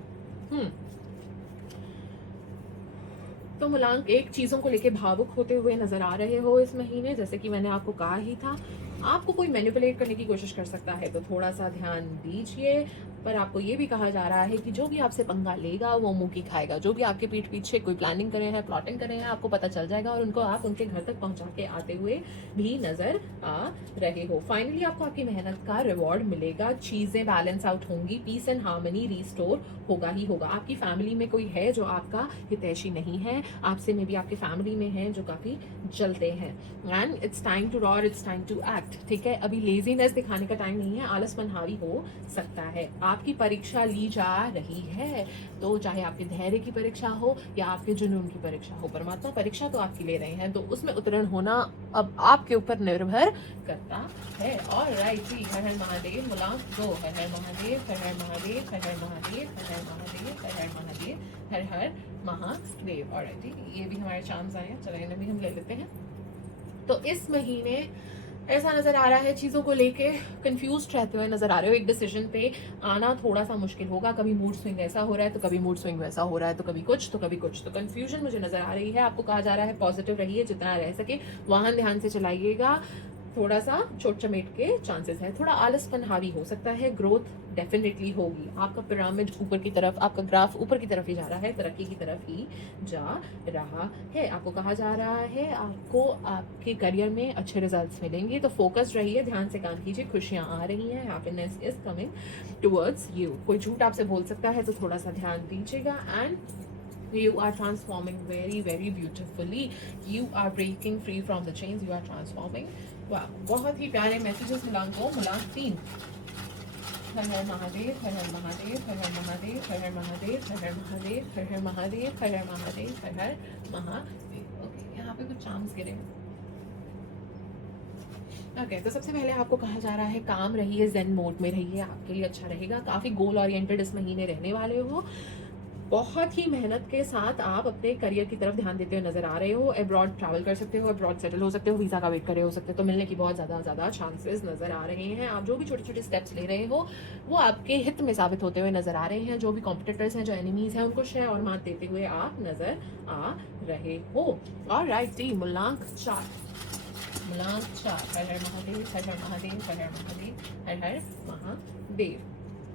तो मूलांक 1 चीज़ों को लेके भावुक होते हुए नजर आ रहे हो इस महीने। जैसे कि मैंने आपको कहा ही था, आपको कोई मैनिपुलेट करने की कोशिश कर सकता है तो थोड़ा सा ध्यान दीजिए। पर आपको ये भी कहा जा रहा है कि जो भी आपसे पंगा लेगा वो मुंह की खाएगा। जो भी आपके पीठ पीछे कोई प्लानिंग करे हैं, प्लॉटिंग करे हैं, आपको पता चल जाएगा और उनको आप उनके घर तक पहुंचा के आते हुए भी नजर आ रहे हो। फाइनली आपको आपकी मेहनत का रिवॉर्ड मिलेगा। चीजें बैलेंस आउट होंगी। पीस एंड हार्मनी रिस्टोर होगा ही होगा। आपकी फैमिली में कोई है जो आपका हितैषी नहीं है, आपसे में भी आपके फैमिली में है जो काफी जलते हैं। And it's time to roar, it's time to act. Act, ठीक है। अभी लेजीनेस दिखाने का टाइम नहीं है, आलसपन हावी हो सकता है। आपकी परीक्षा ली जा रही है, तो चाहे आपके धैर्य की परीक्षा हो या आपके जुनून की परीक्षा हो, परमात्मा परीक्षा तो आपकी ले रहे हैं, तो उसमें उत्तीर्ण होना अब आपके ऊपर निर्भर करता है। और राइट जी, हर हर महादेव, मुलाक 2, हर हर महादेव, हर हर महादेव, हर हर महादेव, हर हर महादेव, हर हर महादेव, हर हर महादेव। और राइट जी, ये भी हमारे चांस आए हैं, चलो इन्हें भी हम ले लेते हैं। तो इस महीने ऐसा नज़र आ रहा है, चीज़ों को लेके कंफ्यूज रहते हुए नज़र आ रहे हो, एक डिसीजन पे आना थोड़ा सा मुश्किल होगा। कभी मूड स्विंग ऐसा हो रहा है तो कभी मूड स्विंग वैसा हो रहा है, तो कभी कुछ तो कभी कुछ, तो कंफ्यूजन मुझे नज़र आ रही है। आपको कहा जा रहा है पॉजिटिव रहिए जितना रह सके, वाहन ध्यान से चलाइएगा, थोड़ा सा चोट चमेट के चांसेस है, थोड़ा आलसपन हावी हो सकता है, ग्रोथ डेफिनेटली होगी। आपका पिरामिड ऊपर की तरफ, आपका ग्राफ ऊपर की तरफ ही जा रहा है, तरक्की की तरफ ही जा रहा है। आपको कहा जा रहा है आपको आपके करियर में अच्छे रिजल्ट्स मिलेंगे, तो फोकस रहिए, ध्यान से काम कीजिए, खुशियां आ रही हैं, happiness is coming towards you. कोई झूठ आपसे बोल सकता है तो थोड़ा सा ध्यान दीजिएगा। And you are transforming very very beautifully, you are breaking free from the chains, you are transforming। वाह, बहुत ही प्यारे मैसेजेस मिलान 2, मिलान 3। हर हर महादेव, हर हर महादेव, हर हर महादेव, हर हर महादेव, हर हर महादेव, हर हर महादेव, हर हर महादेव, हर हर महादेव। ओके, यहाँ पे कुछ चांस गिरे। ओके, तो सबसे पहले आपको कहा जा रहा है काम रहिए, जेन मोड में रहिए, आपके लिए अच्छा रहेगा। काफ़ी गोल ओरिएंटेड इस महीने रहने वाले हो, बहुत ही मेहनत के साथ आप अपने करियर की तरफ ध्यान देते हुए नजर आ रहे हो। अब्रॉड ट्रैवल कर सकते हो, अब्रॉड सेटल हो सकते हो, वीज़ा का वेट कर रहे हो सकते हो, तो मिलने की बहुत ज़्यादा चांसेस नजर आ रहे हैं। आप जो भी छोटे छोटे स्टेप्स ले रहे हो वो आपके हित में साबित होते हुए नजर आ रहे हैं। जो भी कॉम्पिटिटर्स हैं, जो एनिमीज हैं, उनको शेयर और मात देते हुए आप नजर आ रहे हो। और राइट जी, मुलांक 4, मुलांक 4, हर हर महादेव, हर हर महादेव, हर हर महादेव, हर हर महादेव।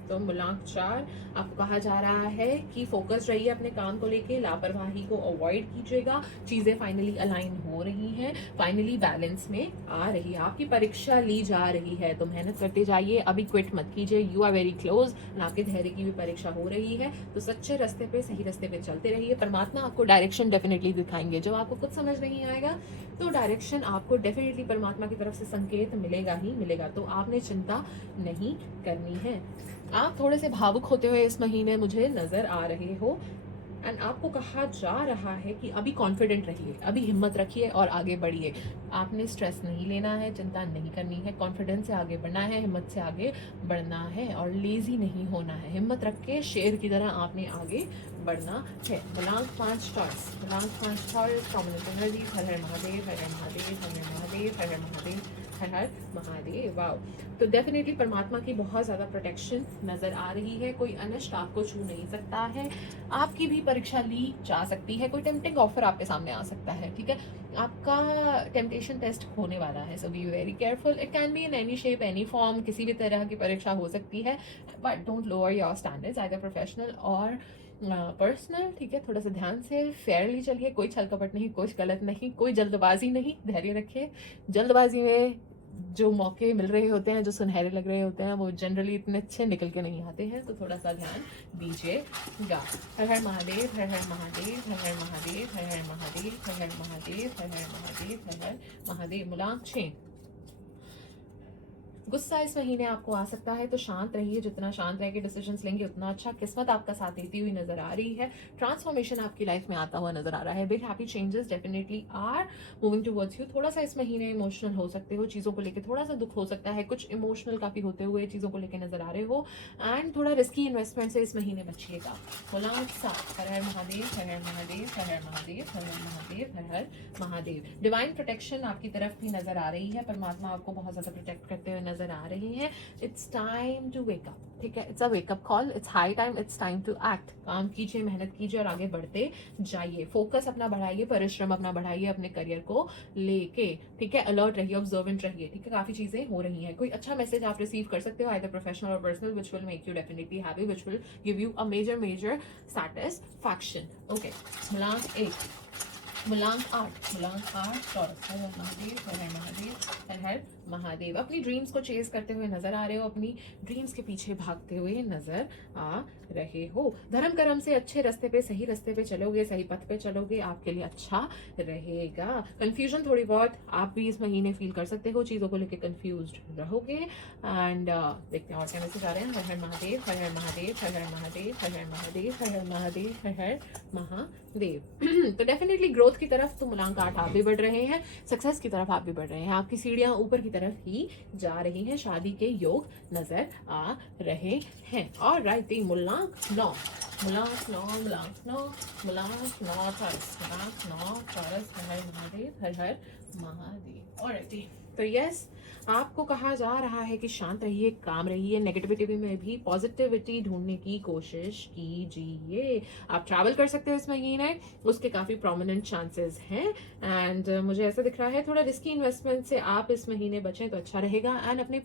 तो मुलांक 4, आपको कहा जा रहा है कि फोकस रहिए अपने काम को लेके, लापरवाही को अवॉइड कीजिएगा। चीज़ें फाइनली अलाइन हो रही हैं, फाइनली बैलेंस में आ रही है। आपकी परीक्षा ली जा रही है, तो मेहनत करते जाइए, अभी क्विट मत कीजिए, यू आर वेरी क्लोज। आपके धैर्य की भी परीक्षा हो रही है, तो सच्चे रास्ते पे, सही रास्ते पे चलते रहिए। परमात्मा आपको डायरेक्शन डेफिनेटली दिखाएंगे। जब आपको कुछ समझ नहीं आएगा तो डायरेक्शन आपको डेफिनेटली परमात्मा की तरफ से संकेत मिलेगा ही मिलेगा, तो आपने चिंता नहीं करनी है। आप थोड़े से भावुक होते हुए इस महीने मुझे नज़र आ रहे हो, एंड आपको कहा जा रहा है कि अभी कॉन्फिडेंट रहिए, अभी हिम्मत रखिए और आगे बढ़िए। आपने स्ट्रेस नहीं लेना है, चिंता नहीं करनी है, कॉन्फिडेंस से आगे बढ़ना है, हिम्मत से आगे बढ़ना है और लेज़ी नहीं होना है। हिम्मत रख के शेर की तरह आपने आगे बढ़ना है। मुलांक 5 स्टार्स, मुलांक 5 स्टार्स, कॉम्बिनेशन एनर्जी, हर हर महादेव, हर हर महादेव, हर हर महादेव, हर हर महादेव, हर हर महादेव। वाओ, तो डेफिनेटली परमात्मा की बहुत ज़्यादा प्रोटेक्शन नज़र आ रही है। कोई अनिष्ट आपको छू नहीं सकता है, आपकी भी परीक्षा ली जा सकती है, कोई टेम्पटिंग ऑफर आपके सामने आ सकता है, ठीक है। आपका टेम्पटेशन टेस्ट होने वाला है, so be very careful. It can be in any shape, any form, किसी भी तरह की परीक्षा हो सकती है, but don't lower your standards, either professional और पर्सनल, ठीक है। थोड़ा सा ध्यान से फेयरली चलिए, कोई छल कपट नहीं, कुछ गलत नहीं, कोई जल्दबाजी नहीं, धैर्य रखिए। जल्दबाजी में जो मौके मिल रहे होते हैं, जो सुनहरे लग रहे होते हैं, वो जनरली इतने अच्छे निकल के नहीं आते हैं, तो थोड़ा सा ध्यान दीजिएगा। हर हर महादेव, हर हर महादेव, हर हर महादेव, हर हर महादेव, हर हर महादेव, हर हर महादेव, हर हर महादेव। मुलांक 6, गुस्सा इस महीने आपको आ सकता है, तो शांत रहिए, जितना शांत रह के डिसीजंस लेंगे उतना अच्छा। किस्मत आपका साथ देती हुई नजर आ रही है, ट्रांसफॉर्मेशन आपकी लाइफ में आता हुआ नजर आ रहा है। Big happy changes definitely are moving towards you. थोड़ा सा इस महीने इमोशनल हो सकते हो, चीज़ों को लेकर थोड़ा सा दुख हो सकता है, कुछ इमोशनल काफ़ी होते हुए चीज़ों को लेकर नजर आ रहे हो, एंड थोड़ा रिस्की इन्वेस्टमेंट से इस महीने बचिएगा। मुलांक 7, हर हर महादेव, हर हर महादेव, हर हर महादेव, हर हर महादेव, हर हर महादेव। डिवाइन प्रोटेक्शन आपकी तरफ भी नजर आ रही है, परमात्मा आपको बहुत ज़्यादा प्रोटेक्ट करते हुए नजर आ रही है। It's time to wake up, ठीक है। It's a wake up call, it's high time, it's time to act. काम कीजिए, मेहनत कीजिए और आगे बढ़ते जाइए। फोकस अपना बढ़ाइए, परिश्रम अपना बढ़ाइए अपने करियर को लेके, ठीक है। अलर्ट रहिए, ऑब्जर्वेंट रहिए, ठीक है। काफी चीजें हो रही हैं, कोई अच्छा मैसेज आप रिसीव कर सकते हो, आइदर प्रोफेशनल और personal, which will make you definitely happy, which will give you a major satisfaction. Okay, मुलांक 1, मूलांक 8, मूलांक 8 टॉरस। हर हर महादेव, हर हर महादेव, हर हर महादेव। अपनी ड्रीम्स को चेज करते हुए नजर आ रहे हो, अपनी ड्रीम्स के पीछे भागते हुए नजर आ रहे हो। धर्म कर्म से अच्छे रास्ते पे, सही रास्ते पे चलोगे, सही पथ पे चलोगे, आपके लिए अच्छा रहेगा। कंफ्यूजन थोड़ी बहुत आप भी इस महीने फील कर सकते हो, चीज़ों को लेकर कंफ्यूज्ड रहोगे। एंड देखते हैं और क्या मैसेज आ रहे हैं। हर हर महादेव, हर हर महादेव, हर हर महादेव, हर हर महादेव, हर हर महादेव, हर हर महादेव। तो डेफिनेटली ग्रोथ की तरफ तो मूलांक 8 आप भी बढ़ रहे हैं, सक्सेस की तरफ आप भी बढ़ रहे हैं, आपकी सीढ़ियां ऊपर की तरफ ही जा रही हैं, शादी के योग नजर आ रहे हैं। और राइट, मूलांक 9, मूलांक 9, मूलांक 9, मूलांक 9 टॉरस, मूलांक 9 टॉरस। हर हर महादेव, हर हर महादेव। ऑलराइट, तो यस, आपको कहा जा रहा है कि शांत रहिए, काम रहिए, नेगेटिविटी में भी पॉजिटिविटी ढूंढने की कोशिश कीजिए। आप ट्रैवल कर सकते हो इस महीने, उसके काफ़ी प्रोमिनेंट चांसेस हैं। एंड मुझे ऐसा दिख रहा है थोड़ा रिस्की इन्वेस्टमेंट से आप इस महीने बचें तो अच्छा रहेगा। एंड अपने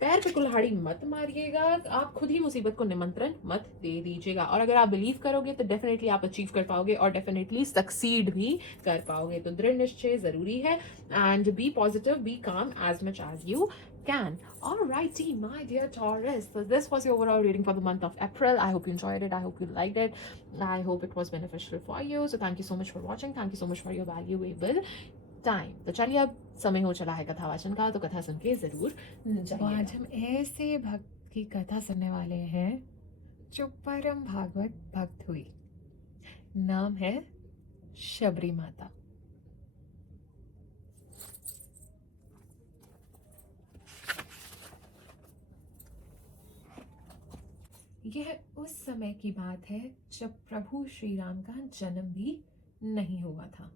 पैर पे कुल्हाड़ी मत मारिएगा, आप खुद ही मुसीबत को निमंत्रण मत दे दीजिएगा। और अगर आप बिलीव करोगे तो डेफिनेटली आप अचीव कर पाओगे और डेफिनेटली सक्सीड भी कर पाओगे। तो दृढ़ निश्चय जरूरी है। And be positive, be calm as much as you can. Alrighty, my dear Taurus. So this was your overall reading for the month of April. I hope you enjoyed it. I hope you liked it. I hope it was beneficial for you. So thank you so much for watching. Thank you so much for your valuable time. तो चलिए, अब समय हो चला है कथा वाचन का, तो कथा सुन के जरूर जाइए। तो आज हम ऐसे भक्त की कथा सुनने वाले हैं जो परम भागवत भक्त हुई। नाम है शबरी माता। यह उस समय की बात है जब प्रभु श्री राम का जन्म भी नहीं हुआ था।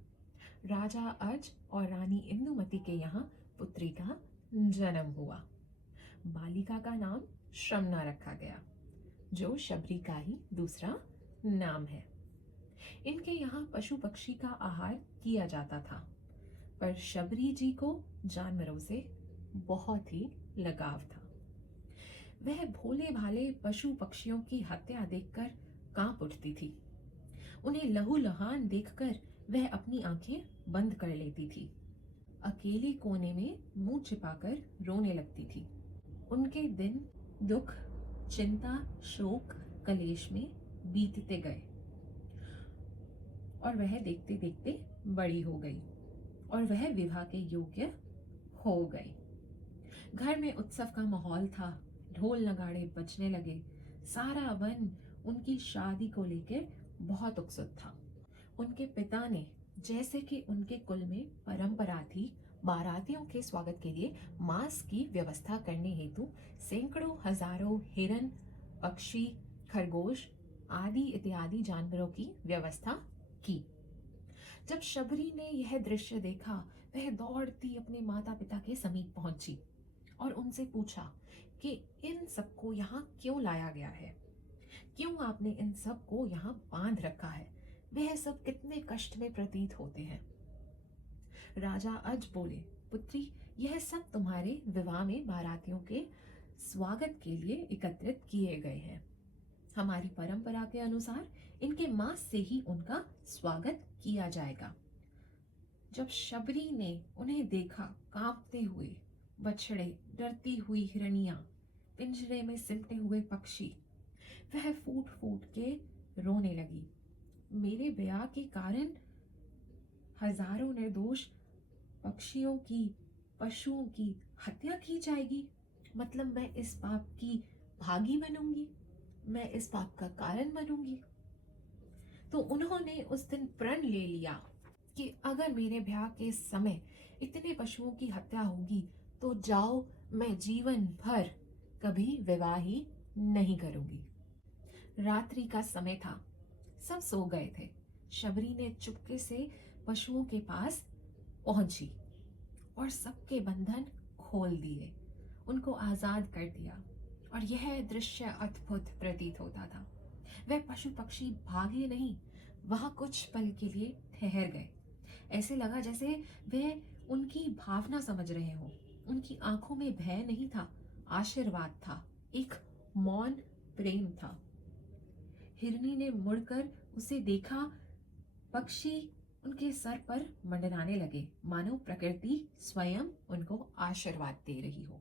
राजा अज और रानी इंदुमती के यहाँ पुत्री का जन्म हुआ। बालिका का नाम श्रमना रखा गया, जो शबरी का ही दूसरा नाम है। इनके यहाँ पशु पक्षी का आहार किया जाता था, पर शबरी जी को जानवरों से बहुत ही लगाव था। वह भोले भाले पशु पक्षियों की हत्या देखकर कांप उठती थी। उन्हें लहूलुहान देखकर वह अपनी आंखें बंद कर लेती थी। अकेले कोने में मुंह छिपाकर रोने लगती थी। उनके दिन दुख, चिंता, शोक, कलेश में बीतते गए और वह देखते देखते बड़ी हो गई और वह विवाह के योग्य हो गई। घर में उत्सव का माहौल था, ढोल नगाड़े बजने लगे। सारा वन उनकी शादी को लेकर बहुत उत्सुक था। उनके पिता ने, जैसे कि उनके कुल में परंपरा थी, बारातियों के स्वागत के लिए मांस की व्यवस्था करने हेतु सैकड़ों हजारों हिरन, पक्षी, खरगोश आदि इत्यादि जानवरों की व्यवस्था की। जब शबरी ने यह दृश्य देखा, वह दौड़ती अपने माता पिता के समीप पहुंची और उनसे पूछा कि इन सबको यहाँ क्यों लाया गया है, क्यों आपने इन सबको यहाँ बांध रखा है, वह सब कितने कष्ट में प्रतीत होते हैं। राजा अज बोले, पुत्री, यह सब तुम्हारे विवाह में बारातियों के स्वागत के लिए एकत्रित किए गए हैं। हमारी परंपरा के अनुसार इनके मांस से ही उनका स्वागत किया जाएगा। जब शबरी ने उन्हें देखा, कांपते हुए बछड़े, डरती हुई हिरनियां, पिंजरे में सिमटे हुए पक्षी, वह फूट फूट के रोने लगी। मेरे ब्याह के कारण हजारों निर्दोष पक्षियों की, पशुओं की हत्या की जाएगी। मतलब मैं इस पाप की भागी बनूंगी, मैं इस पाप का कारण बनूंगी। तो उन्होंने उस दिन प्रण ले लिया कि अगर मेरे ब्याह के समय इतने पशुओं की हत्या होगी तो जाओ, मैं जीवन भर कभी विवाह ही नहीं करूंगी। रात्रि का समय था, सब सो गए थे। शबरी ने चुपके से पशुओं के पास पहुंची और सबके बंधन खोल दिए, उनको आजाद कर दिया। और यह दृश्य अद्भुत प्रतीत होता था। वह पशु पक्षी भागे नहीं, वहां कुछ पल के लिए ठहर गए। ऐसे लगा जैसे वे उनकी भावना समझ रहे हो। उनकी आंखों में भय नहीं था, आशीर्वाद था, एक मौन प्रेम था। हिरनी ने मुड़कर उसे देखा, पक्षी उनके सर पर मंडराने लगे, मानो प्रकृति स्वयं उनको आशीर्वाद दे रही हो।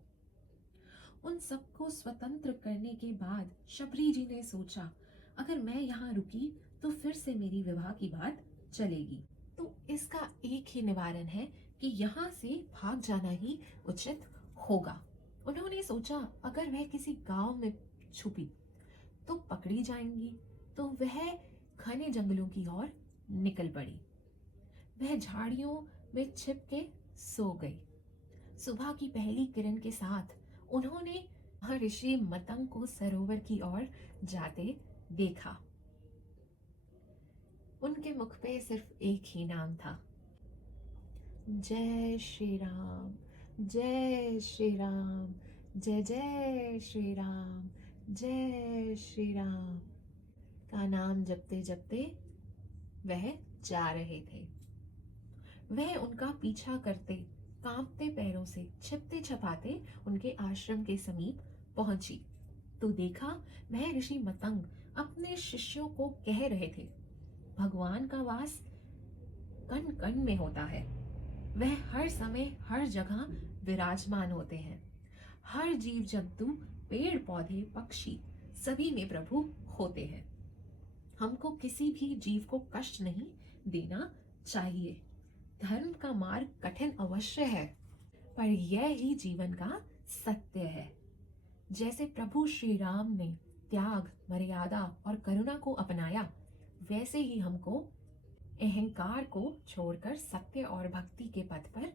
उन सबको स्वतंत्र करने के बाद शबरी जी ने सोचा, अगर मैं यहाँ रुकी तो फिर से मेरी विवाह की बात चलेगी। तो इसका एक ही निवारण है कि यहाँ से भाग जाना ही उचित होगा। उन्होंने सोचा, अगर वह किसी गांव में छुपी तो पकड़ी जाएंगी, तो वह घने जंगलों की ओर निकल पड़ी। वह झाड़ियों में छिप के सो गई। सुबह की पहली किरण के साथ उन्होंने महर्षि मतंग को सरोवर की ओर जाते देखा। उनके मुख पे सिर्फ एक ही नाम था, जय श्री राम, जय श्री राम, जय जय श्री राम, जय श्री राम का नाम जपते जपते वह जा रहे थे। वह उनका पीछा करते कांपते पैरों से छिपते छपाते उनके आश्रम के समीप पहुंची तो देखा वह ऋषि मतंग अपने शिष्यों को कह रहे थे, भगवान का वास कण कण में होता है। वह हर समय हर जगह विराजमान होते हैं। हर जीव जंतु, पेड़ पौधे, पक्षी सभी में प्रभु होते हैं। हमको किसी भी जीव को कष्ट नहीं देना चाहिए। धर्म का मार्ग कठिन अवश्य है, पर यह ही जीवन का सत्य है। जैसे प्रभु श्री राम ने त्याग, मर्यादा और करुणा को अपनाया, वैसे ही हमको अहंकार को छोड़कर सत्य और भक्ति के पथ पर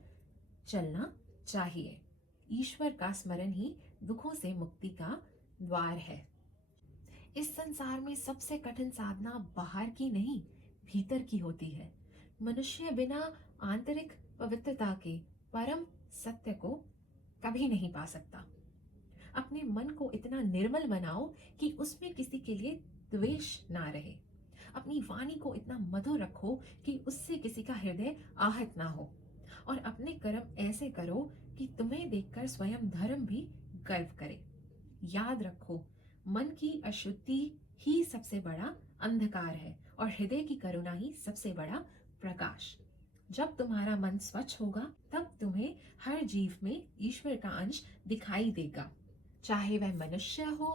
चलना चाहिए। ईश्वर का स्मरण ही दुखों से मुक्ति का द्वार है। इस संसार में सबसे कठिन साधना बाहर की नहीं, भीतर की होती है। मनुष्य बिना आंतरिक पवित्रता के परम सत्य को कभी नहीं पा सकता। अपने मन को इतना निर्मल बनाओ कि उसमें किसी के लिए द्वेष ना रहे। अपनी वाणी को इतना मधुर रखो कि उससे किसी का हृदय आहत ना हो। और अपने कर्म ऐसे करो कि तुम्हें देखकर स्वयं धर्म भी गर्व करे। याद रखो, मन की अशुद्धि ही सबसे बड़ा अंधकार है और हृदय की करुणा ही सबसे बड़ा प्रकाश। जब तुम्हारा मन स्वच्छ होगा, तब तुम्हें हर जीव में ईश्वर का अंश दिखाई देगा, चाहे वह मनुष्य हो,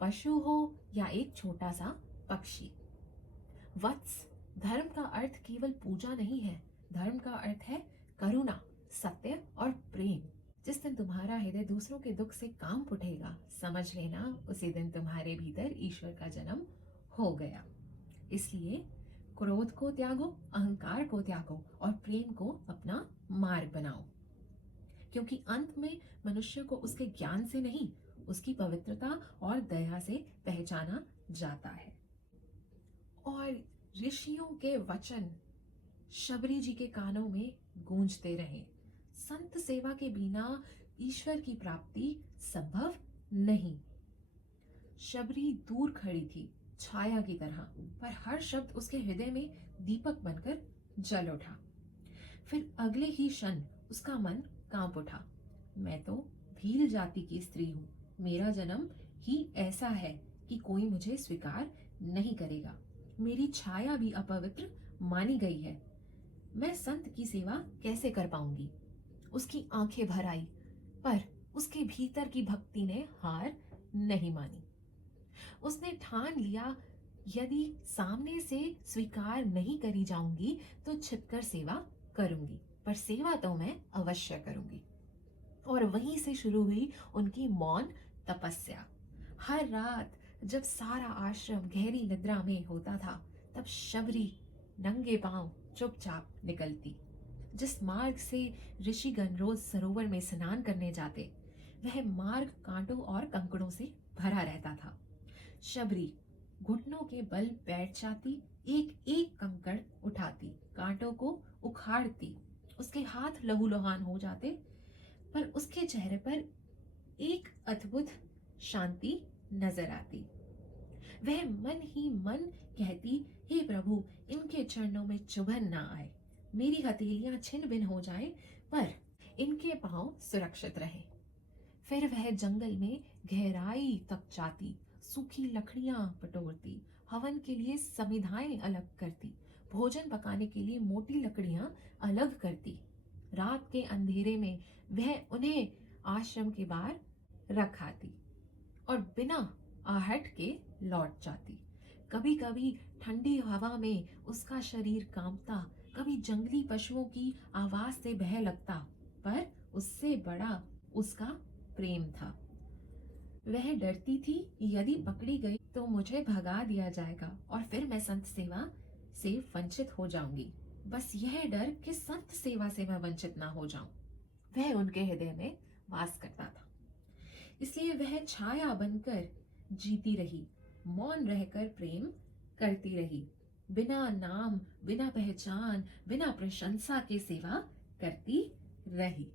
पशु हो या एक छोटा सा पक्षी। वत्स, धर्म का अर्थ केवल पूजा नहीं है। धर्म का अर्थ है करुणा, सत्य और प्रेम। जिस दिन तुम्हारा हृदय दूसरों के दुख से कांप उठेगा, समझ लेना उसी दिन तुम्हारे भीतर ईश्वर का जन्म हो गया। इसलिए क्रोध को त्यागो, अहंकार को त्यागो और प्रेम को अपना मार्ग बनाओ, क्योंकि अंत में मनुष्य को उसके ज्ञान से नहीं, उसकी पवित्रता और दया से पहचाना जाता है। और ऋषियों के वचन शबरी जी के कानों में गूंजते रहे, संत सेवा के बिना ईश्वर की प्राप्ति संभव नहीं। शबरी दूर खड़ी थी, छाया की तरह, पर हर शब्द उसके हृदय में दीपक बनकर जल उठा। फिर अगले ही क्षण उसका मन कांप उठा। मैं तो भील जाति की स्त्री हूँ। मेरा जन्म ही ऐसा है कि कोई मुझे स्वीकार नहीं करेगा। मेरी छाया भी अपवित्र मानी गई है। मैं संत की सेवा कैसे कर पाऊंगी? उसकी आंखें भर आई, पर उसके भीतर की भक्ति ने हार नहीं मानी। उसने ठान लिया, यदि सामने से स्वीकार नहीं करी जाऊंगी तो छिपकर सेवा करूंगी, पर सेवा तो मैं अवश्य करूंगी। और वहीं से शुरू हुई उनकी मौन तपस्या। हर रात जब सारा आश्रम गहरी निद्रा में होता था, तब शबरी नंगे पांव चुपचाप निकलती। जिस मार्ग से ऋषिगण रोज सरोवर में स्नान करने जाते, वह मार्ग कांटों और कंकड़ों से भरा रहता था। शबरी घुटनों के बल बैठ जाती, एक एक कंकड़ उठाती, कांटों को उखाड़ती। उसके हाथ लहूलुहान हो जाते, पर उसके चेहरे पर एक अद्भुत शांति नजर आती। वह मन ही मन कहती, हे प्रभु, इनके चरणों में चुभन ना आए। मेरी हथेलियां छिन भिन हो जाएं, पर इनके पांव सुरक्षित रहें। फिर वह जंगल में गहराई तक जाती, सूखी लकड़ियां बटोरती, हवन के लिए समिधाएं अलग करती, भोजन पकाने के लिए मोटी लकड़ियां अलग करती। रात के अंधेरे में वह उन्हें आश्रम के बाहर रख आती और बिना आहट के लौट जाती। कभी कभी ठंडी हवा में उसका शरीर कांपता, कभी जंगली पशुओं की आवाज से बह लगता, पर उससे बड़ा उसका प्रेम था। वह डरती थी यदि पकड़ी गई तो मुझे भगा दिया जाएगा और फिर मैं संत सेवा से वंचित हो जाऊंगी। बस यह डर कि संत सेवा से मैं वंचित ना हो जाऊं, वह उनके हृदय में वास करता था। इसलिए वह छाया बनकर जीती रही, मौन रहकर प्रेम करती रही, बिना नाम, बिना पहचान, बिना प्रशंसा के सेवा करती रही।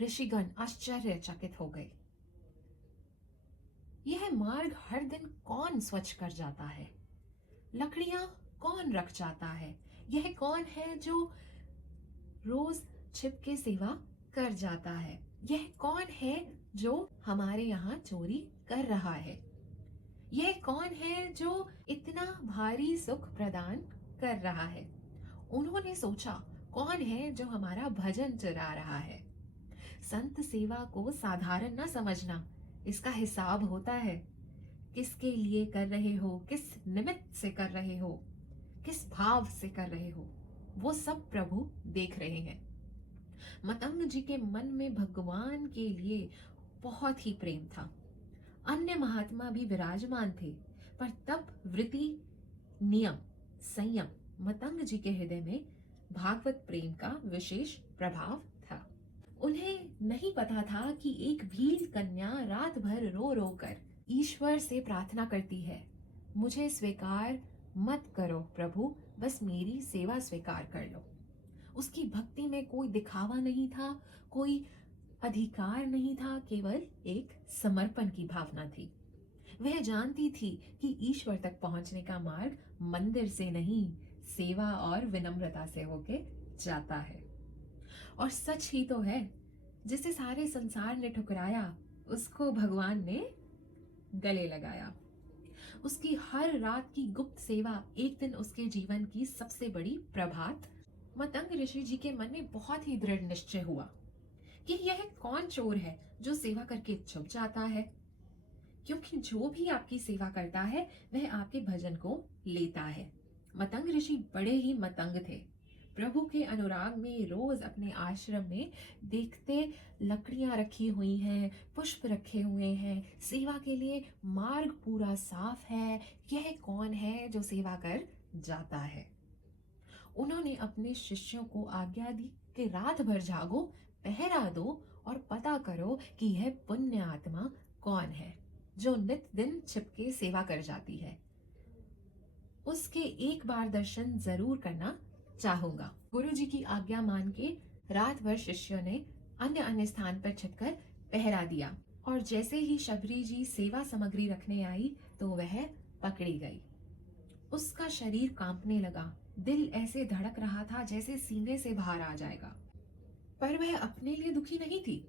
ऋषिगण आश्चर्यचकित हो गए। यह मार्ग हर दिन कौन स्वच्छ कर जाता है? लकड़ियां कौन रख जाता है? यह कौन है जो रोज छिप के सेवा कर जाता है? यह कौन है जो हमारे यहाँ चोरी कर रहा है? यह कौन है जो इतना भारी सुख प्रदान कर रहा है? उन्होंने सोचा, कौन है जो हमारा भजन चुरा रहा है? संत सेवा को साधारण न समझना, इसका हिसाब होता है। किसके लिए कर रहे हो, किस निमित्त से कर रहे हो, किस भाव से कर रहे हो, वो सब प्रभु देख रहे हैं। मतंग जी के मन में भगवान के लिए बहुत ही प्रेम था। अन्य महात्मा भी विराजमान थे, पर तप, वृत्ति, नियम, संयम मतंग जी के हृदय में भागवत प्रेम का विशेष प्रभाव था। उन्हें नहीं पता था कि एक भील कन्या रात भर रो रो कर ईश्वर से प्रार्थना करती है, मुझे स्वीकार मत करो प्रभु, बस मेरी सेवा स्वीकार कर लो। उसकी भक्ति में कोई दिखावा नहीं था, कोई अधिकार नहीं था, केवल एक समर्पण की भावना थी। वह जानती थी कि ईश्वर तक पहुंचने का मार्ग मंदिर से नहीं, सेवा और विनम्रता से होके जाता है। और सच ही तो है, जिसे सारे संसार ने ठुकराया, उसको भगवान ने गले लगाया। उसकी हर रात की गुप्त सेवा एक दिन उसके जीवन की सबसे बड़ी प्रभात। मतंग ऋषि जी के मन में बहुत ही दृढ़ निश्चय हुआ कि यह कौन चोर है जो सेवा करके छुप जाता है, क्योंकि जो भी आपकी सेवा करता है वह आपके भजन को लेता है। मतंग ऋषि बड़े ही मतंग थे। प्रभु के अनुराग में रोज अपने आश्रम में देखते लकड़ियां रखी हुई हैं, पुष्प रखे हुए हैं, सेवा के लिए मार्ग पूरा साफ है। यह कौन है जो सेवा कर जाता है? उन्होंने अपने शिष्यों को आज्ञा दी कि रात भर जागो, पहरा दो और पता करो कि यह पुण्य आत्मा कौन है जो नित दिन छिपके सेवा कर जाती है। उसके एक बार दर्शन जरूर करना चाहूंगा। गुरु जी की आज्ञा मान के रात भर शिष्यों ने अन्य अन्य स्थान पर छिपकर पहरा दिया और जैसे ही शबरी जी सेवा सामग्री रखने आई तो वह पकड़ी गई। उसका शरीर कांपने लगा, दिल ऐसे धड़क रहा था जैसे सीने से बाहर आ जाएगा। पर वह अपने लिए दुखी नहीं थी।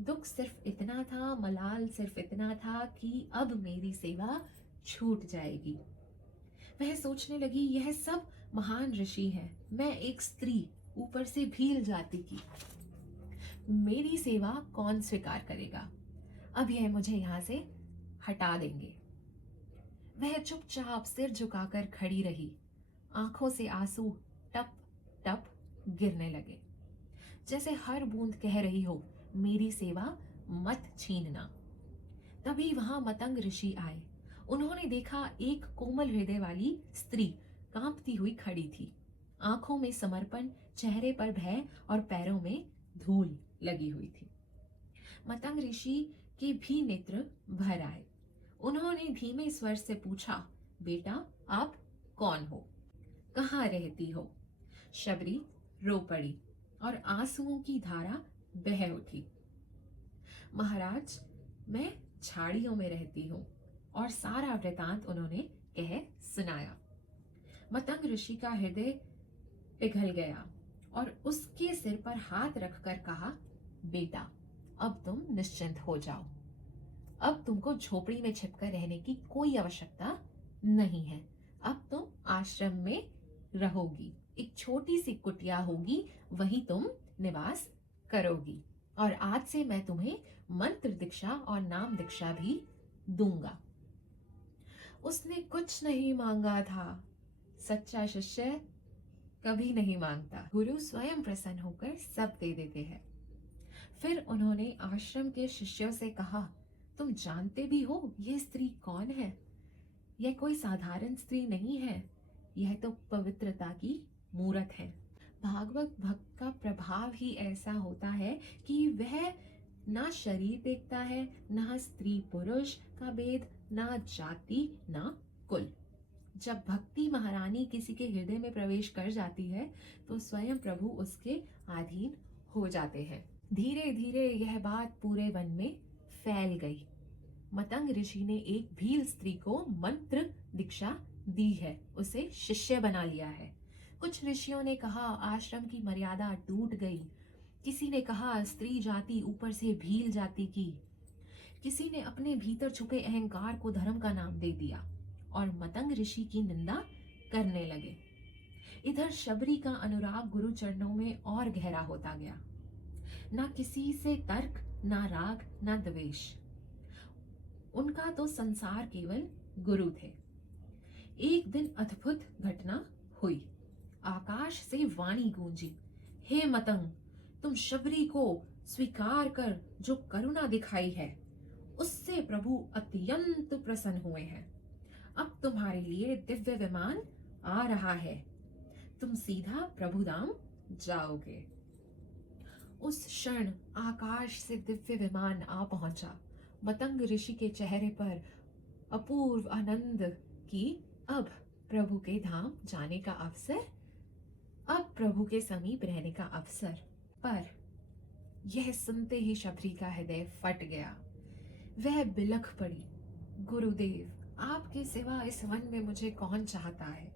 दुख सिर्फ इतना था, मलाल सिर्फ इतना था कि अब मेरी सेवा छूट जाएगी। वह सोचने लगी, यह सब महान ऋषि हैं, मैं एक स्त्री, ऊपर से भील जाति की, मेरी सेवा कौन स्वीकार करेगा? अब यह मुझे यहाँ से हटा देंगे। वह चुपचाप सिर झुकाकर खड़ी रही। आंखों से आंसू टप टप गिरने लगे, जैसे हर बूंद कह रही हो, मेरी सेवा मत छीनना। तभी वहां मतंग ऋषि आए। उन्होंने देखा एक कोमल हृदय वाली स्त्री कांपती हुई खड़ी थी, आंखों में समर्पण, चेहरे पर भय और पैरों में धूल लगी हुई थी। मतंग ऋषि के भी नेत्र भर आए। उन्होंने धीमे स्वर से पूछा, बेटा आप कौन हो, कहाँ रहती हो? शबरी रो पड़ी और आंसुओं की धारा बह उठी। महाराज, मैं झाड़ियों में रहती हूँ। और सारा वृतांत उन्होंने कह सुनाया। मतंग ऋषि का हृदय पिघल गया और उसके सिर पर हाथ रखकर कहा, बेटा अब तुम निश्चिंत हो जाओ। अब तुमको झोपड़ी में छिपकर रहने की कोई आवश्यकता नहीं है। अब तुम आश्रम में रहोगी। एक छोटी सी कुटिया होगी, वहीं तुम निवास करोगी। और आज से मैं तुम्हें मंत्र दीक्षा और नाम दीक्षा भी दूंगा। उसने कुछ नहीं मांगा था। सच्चा शिष्य कभी नहीं मांगता। गुरु स्वयं प्रसन्न होकर सब दे देते हैं। फिर उन्होंने आश्रम के शिष्यों से कहा, तुम जानते भी हो यह स्त्री कौन है? यह कोई साधारण स्त्री नहीं है, यह तो पवित्रता की मूरत है। भागवत भक्त का प्रभाव ही ऐसा होता है कि वह ना शरीर देखता है, ना स्त्री पुरुष का भेद, ना जाति, ना कुल। जब भक्ति महारानी किसी के हृदय में प्रवेश कर जाती है तो स्वयं प्रभु उसके अधीन हो जाते हैं। धीरे धीरे यह बात पूरे वन में फैल गई। मतंग ऋषि ने एक भील स्त्री को मंत्र दीक्षा दी है, उसे शिष्य बना लिया है। कुछ ऋषियों ने कहा आश्रम की मर्यादा टूट गई। किसी ने कहा स्त्री जाति ऊपर से भील जाति की। किसी ने अपने भीतर छुपे अहंकार को धर्म का नाम दे दिया और मतंग ऋषि की निंदा करने लगे। इधर शबरी का अनुराग गुरु चरणों में और गहरा होता गया। ना किसी से तर्क, ना राग, ना द्वेष। उनका तो संसार केवल गुरु थे। एक दिन अद्भुत घटना हुई। आकाश से वाणी गूंजी, हे मतंग, तुम शबरी को स्वीकार कर जो करुणा दिखाई है, उससे प्रभु अत्यंत प्रसन्न हुए हैं। अब तुम्हारे लिए दिव्य विमान आ रहा है, तुम सीधा प्रभुधाम जाओगे। उस क्षण आकाश से दिव्य विमान आ पहुंचा। मतंग ऋषि के चेहरे पर अपूर्व आनंद की अब प्रभु के धाम जाने का अवसर, अब प्रभु के समीप रहने का अवसर। पर यह सुनते ही शबरी का हृदय फट गया। वह बिलख पड़ी, गुरुदेव, आपके सिवा इस वन में मुझे कौन चाहता है?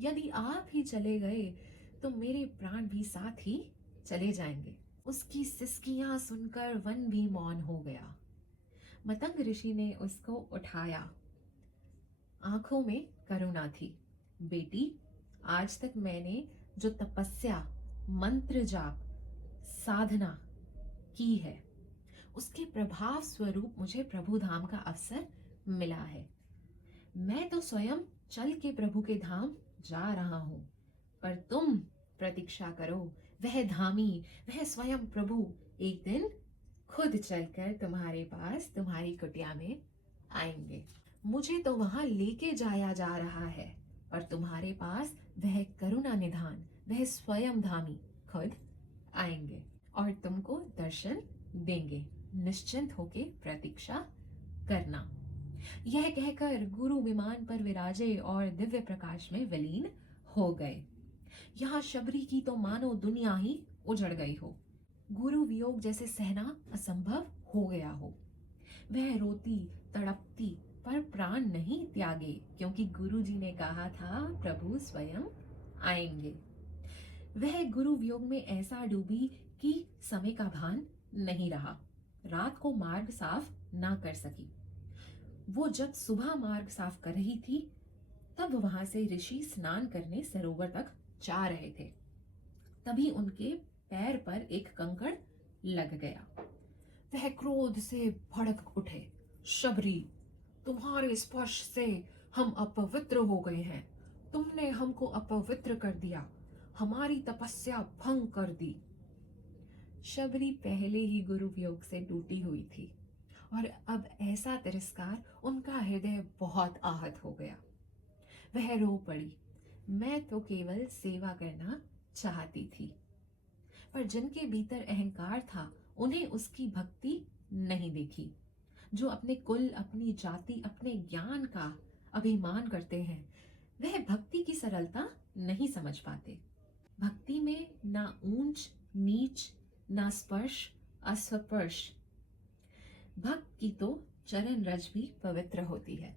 यदि आप ही चले गए तो मेरे प्राण भी साथ ही चले जाएंगे। उसकी सिसकियां सुनकर वन भी मौन हो गया। मतंग ऋषि ने उसको उठाया। आंखों में करुणा थी। बेटी, आज तक मैंने जो तपस्या, मंत्र जाप, साधना की है, उसके प्रभाव स्वरूप मुझे प्रभु धाम का अवसर मिला है। मैं तो स्वयं चल के प्रभु के धाम जा रहा हूं, पर तुम प्रतीक्षा करो। वह धामी, वह स्वयं प्रभु एक दिन खुद चलकर तुम्हारे पास, तुम्हारी कुटिया में आएंगे। मुझे तो वहां लेके जाया जा रहा है, पर तुम्हारे पास वह करुणा निधान, वह स्वयं धामी खुद आएंगे और तुमको दर्शन देंगे। निश्चिंत होके प्रतीक्षा करना। यह कहकर गुरु विमान पर विराजे और दिव्य प्रकाश में विलीन हो गए। यहाँ शबरी की तो मानो दुनिया ही उजड़ गई हो। गुरु वियोग जैसे सहना असंभव हो गया हो। वह रोती तड़पती पर प्राण नहीं त्यागे, क्योंकि गुरु जी ने कहा था प्रभु स्वयं आएंगे। वह गुरु वियोग में ऐसा डूबी कि समय का भान नहीं रहा। रात को मार्ग साफ ना कर सकी। वो जब सुबह मार्ग साफ कर रही थी तब वहां से ऋषि स्नान करने सरोवर तक जा रहे थे। तभी उनके पैर पर एक कंकड़ लग गया। वह क्रोध से भड़क उठे। शबरी, तुम्हारे स्पर्श से हम अपवित्र हो गए हैं। तुमने हमको अपवित्र कर दिया, हमारी तपस्या भंग कर दी। शबरी पहले ही गुरु वियोग से टूटी हुई थी और अब ऐसा तिरस्कार, उनका हृदय बहुत आहत हो गया। वह रो पड़ी। मैं तो केवल सेवा करना चाहती थी। पर जिनके भीतर अहंकार था उन्हें उसकी भक्ति नहीं देखी। जो अपने कुल, अपनी जाति, अपने ज्ञान का अभिमान करते हैं, वह भक्ति की सरलता नहीं समझ पाते। भक्ति में ना ऊंच नीच, ना स्पर्श अस्पर्श। भक्त की तो चरण रज भी पवित्र होती है।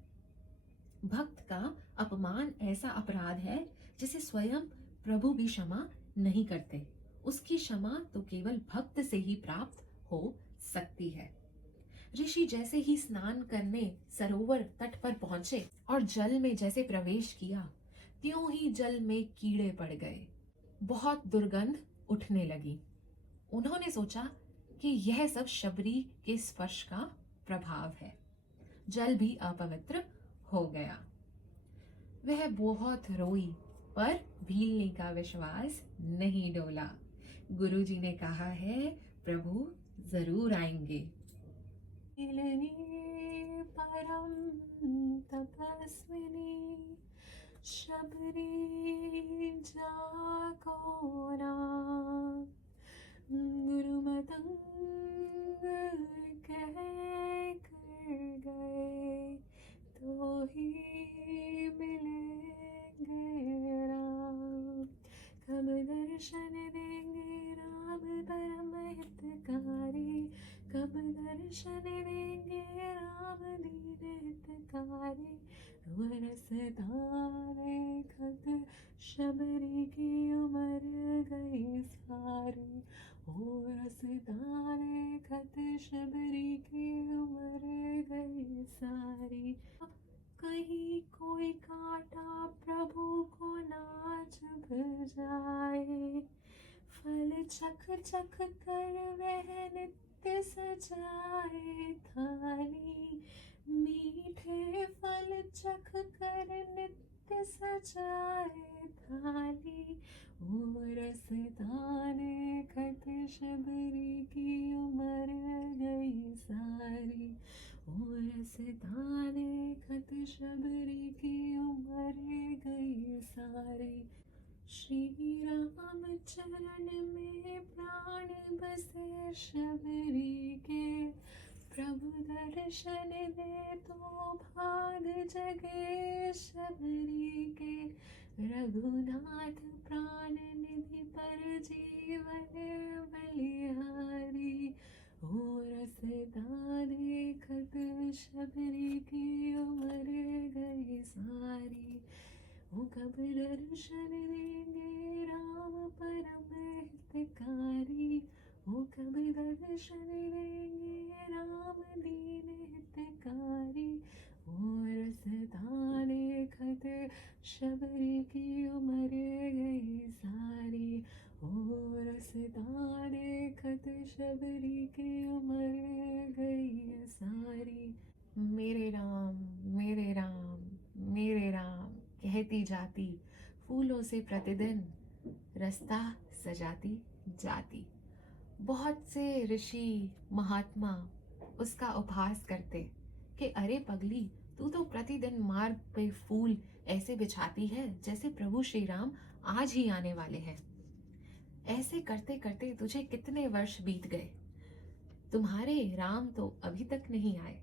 भक्त का अपमान ऐसा अपराध है जिसे स्वयं प्रभु भी क्षमा नहीं करते। उसकी क्षमा तो केवल भक्त से ही प्राप्त हो सकती है। ऋषि जैसे ही स्नान करने सरोवर तट पर पहुंचे और जल में जैसे प्रवेश किया, त्यों ही जल में कीड़े पड़ गए, बहुत दुर्गंध उठने लगी। उन्होंने सोचा कि यह सब शबरी के स्पर्श का प्रभाव है। जल भी अपवित्र हो गया। वह बहुत रोई, पर भीलनी का विश्वास नहीं डोला। गुरुजी ने कहा है, प्रभु जरूर आएंगे। परम तपस्विनी शबरी जाको नाम, गुरु मतंग कह कर गए, तो ही मिलेंगे राम। कब दर्शन देंगे राम परम हितकारी, कब दर्शन देंगे राम दीन हितकारी। रसदारे खत शबरी की उम्र गई सारी, ओ रसदारे खत शबरी की उम्र गई सारी। कहीं कोई कांटा प्रभु को ना चुभ जाए, फल चख चख कर वह नित्य सजाए थाली। मीठे फल चख कर नित्य सजाए थाली, ओ रसदाने खत शबरी की उम्र गई सारी, ओ रसदाने खत शबरी की उम्र गई सारी। श्री राम चरण में प्राण बसे शबरी के, प्रभु दर्शन दे तो भाग जगे शबरी के। रघुनाथ प्राण निधि पर जीवन बलिहारी, ओ रसदाने खत शबरी की उम्र गई सारी। ओ कब दर्शन देंगे राम परम हितकारी, ओ कब दर्शन देंगे राम दीन हितकारी। ओ रसदाने खत शबरी की उम्र गई सारी, ओ रसदाने खत शबरी की उम्र गई सारी। मेरे राम मेरे राम मेरे राम कहती जाती, फूलों से प्रतिदिन रास्ता सजाती जाती। बहुत से ऋषि महात्मा उसका उपहास करते कि अरे पगली, तू तो प्रतिदिन मार्ग पे फूल ऐसे बिछाती है जैसे प्रभु श्री राम आज ही आने वाले हैं। ऐसे करते करते तुझे कितने वर्ष बीत गए, तुम्हारे राम तो अभी तक नहीं आए।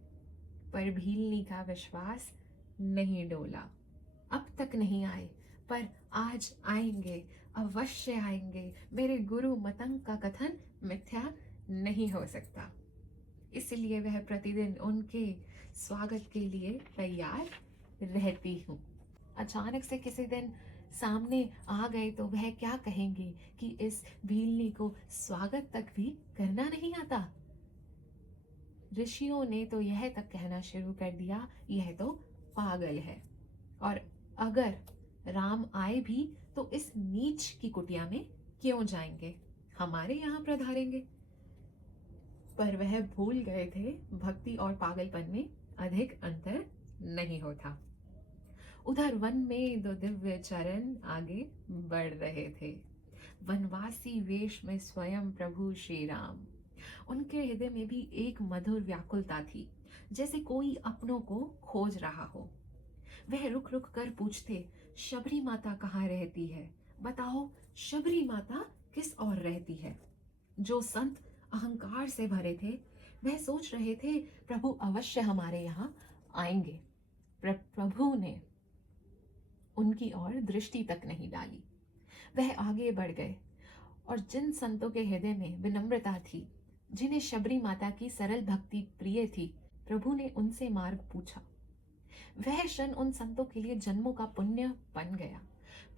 पर भीलनी का विश्वास नहीं डोला। अब तक नहीं आए, पर आज आएंगे, अवश्य आएंगे। मेरे गुरु मतंग का कथन मिथ्या नहीं हो सकता। इसलिए वह प्रतिदिन उनके स्वागत के लिए तैयार रहती हूँ। अचानक से किसी दिन सामने आ गए तो वह क्या कहेंगे कि इस भीलनी को स्वागत तक भी करना नहीं आता। ऋषियों ने तो यह तक कहना शुरू कर दिया, यह तो पागल है, और अगर राम आए भी तो इस नीच की कुटिया में क्यों जाएंगे, हमारे यहाँ पधारेंगे। पर वह भूल गए थे भक्ति और पागलपन में अधिक अंतर नहीं होता। उधर वन में दो दिव्य चरण आगे बढ़ रहे थे, वनवासी वेश में स्वयं प्रभु श्री राम। उनके हृदय में भी एक मधुर व्याकुलता थी, जैसे कोई अपनों को खोज रहा हो। वह रुक रुक कर पूछते, शबरी माता कहाँ रहती है? बताओ, शबरी माता किस ओर रहती है? जो संत अहंकार से भरे थे, वह सोच रहे थे प्रभु अवश्य हमारे यहाँ आएंगे। प्रभु ने उनकी ओर दृष्टि तक नहीं डाली। वह आगे बढ़ गए, और जिन संतों के हृदय में विनम्रता थी, जिन्हें शबरी माता की सरल भक्ति प्रिय थी, प्रभु ने उनसे मार्ग पूछा। वह क्षण उन संतों के लिए जन्मों का पुण्य बन गया।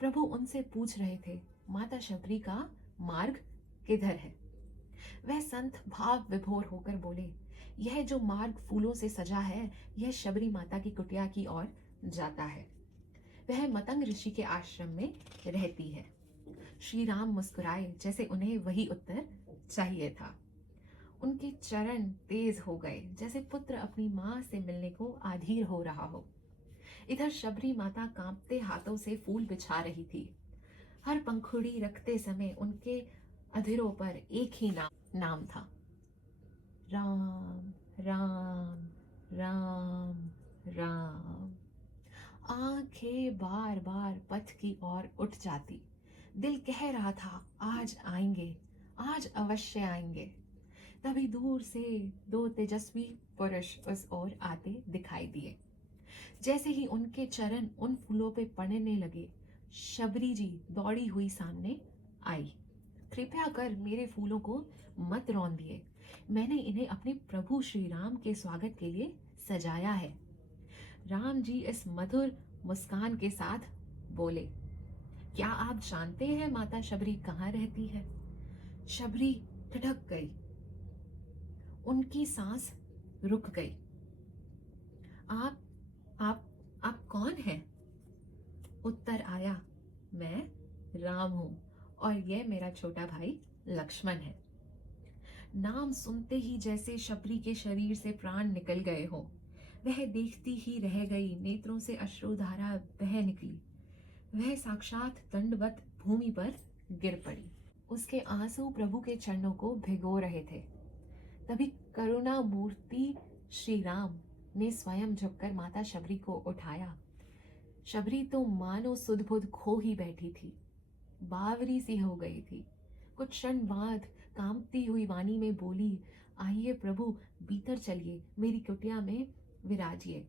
प्रभु उनसे पूछ रहे थे, माता शबरी का मार्ग किधर है? वह संत भाव विभोर होकर बोले, यह जो मार्ग फूलों से सजा है, यह शबरी माता की कुटिया की ओर जाता है। वह मतंग ऋषि के आश्रम में रहती है। श्री राम मुस्कुराए जैसे उन्हें वही उत्तर चाहिए था। उनके चरण तेज हो गए जैसे पुत्र अपनी माँ से मिलने को आधीर हो रहा हो। इधर शबरी माता कांपते हाथों से फूल बिछा रही थी। हर पंखुड़ी रखते समय उनके अधरों पर एक ही नाम था, राम राम राम राम। आंखें बार बार पथ की ओर उठ जाती। दिल कह रहा था आज आएंगे, आज अवश्य आएंगे। तभी दूर से दो तेजस्वी पुरुष उस ओर आते दिखाई दिए। जैसे ही उनके चरण उन फूलों पे पड़ने लगे, शबरी जी दौड़ी हुई सामने आई। कृपया कर मेरे फूलों को मत रौंद दिए। मैंने इन्हें अपने प्रभु श्री राम के स्वागत के लिए सजाया है। राम जी इस मधुर मुस्कान के साथ बोले, क्या आप जानते हैं माता शबरी कहाँ रहती है? शबरी ठिठक गई। उनकी सांस रुक गई। आप आप आप कौन हैं? उत्तर आया, मैं राम हूं और यह मेरा छोटा भाई लक्ष्मण है। नाम सुनते ही जैसे शबरी के शरीर से प्राण निकल गए हो। वह देखती ही रह गई, नेत्रों से अश्रुधारा बह निकली। वह साक्षात दंडवत भूमि पर गिर पड़ी। उसके आंसू प्रभु के चरणों को भिगो रहे थे। तभी करुणा मूर्ति श्री राम ने स्वयं झुककर माता शबरी को उठाया। शबरी तो मानो सुध-बुध खो ही बैठी थी, बावरी सी हो गई थी। कुछ क्षण बाद कांपती हुई वाणी में बोली, आइए प्रभु, भीतर चलिए, मेरी कुटिया में विराजिए।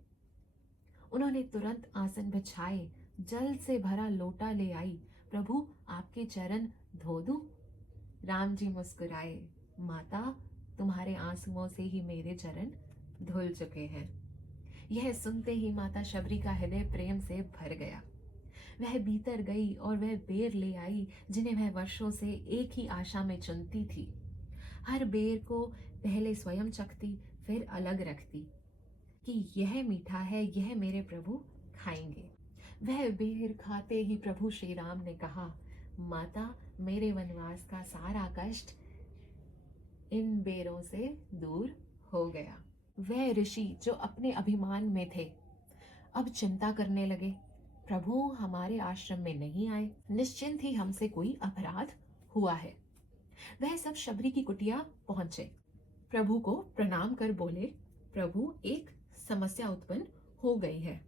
उन्होंने तुरंत आसन बिछाए, जल से भरा लोटा ले आई। प्रभु, आपके चरण धो दूं? राम जी मुस्कुराए, माता, तुम्हारे आंसुओं से ही मेरे चरण धुल चुके हैं। यह सुनते ही माता शबरी का हृदय प्रेम से भर गया। वह भीतर गई और वह बेर ले आई जिन्हें वह वर्षों से एक ही आशा में चुनती थी। हर बेर को पहले स्वयं चखती, फिर अलग रखती कि यह मीठा है, यह मेरे प्रभु खाएंगे। वह बेर खाते ही प्रभु श्री राम ने कहा, माता, मेरे वनवास का सारा कष्ट इन बेरों से दूर हो गया। वह ऋषि जो अपने अभिमान में थे अब चिंता करने लगे। प्रभु हमारे आश्रम में नहीं आए, निश्चिंत ही हमसे कोई अपराध हुआ है। वह सब शबरी की कुटिया पहुंचे। प्रभु को प्रणाम कर बोले, प्रभु, एक समस्या उत्पन्न हो गई है।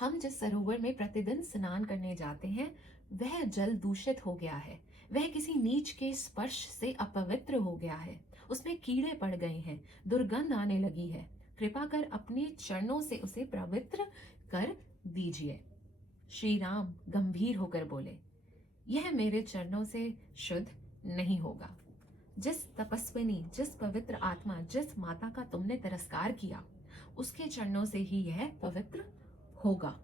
हम जिस सरोवर में प्रतिदिन स्नान करने जाते हैं वह जल दूषित हो गया है। वह किसी नीच के स्पर्श से अपवित्र हो गया है। उसमें कीड़े पड़ गए हैं, दुर्गंध आने लगी है। कृपा कर अपने चरणों से उसे पवित्र कर दीजिए। श्री राम गंभीर होकर बोले, यह मेरे चरणों से शुद्ध नहीं होगा। जिस तपस्विनी, जिस पवित्र आत्मा, जिस माता का तुमने तिरस्कार किया, उसके चरणों से ही यह पवित्र होगा।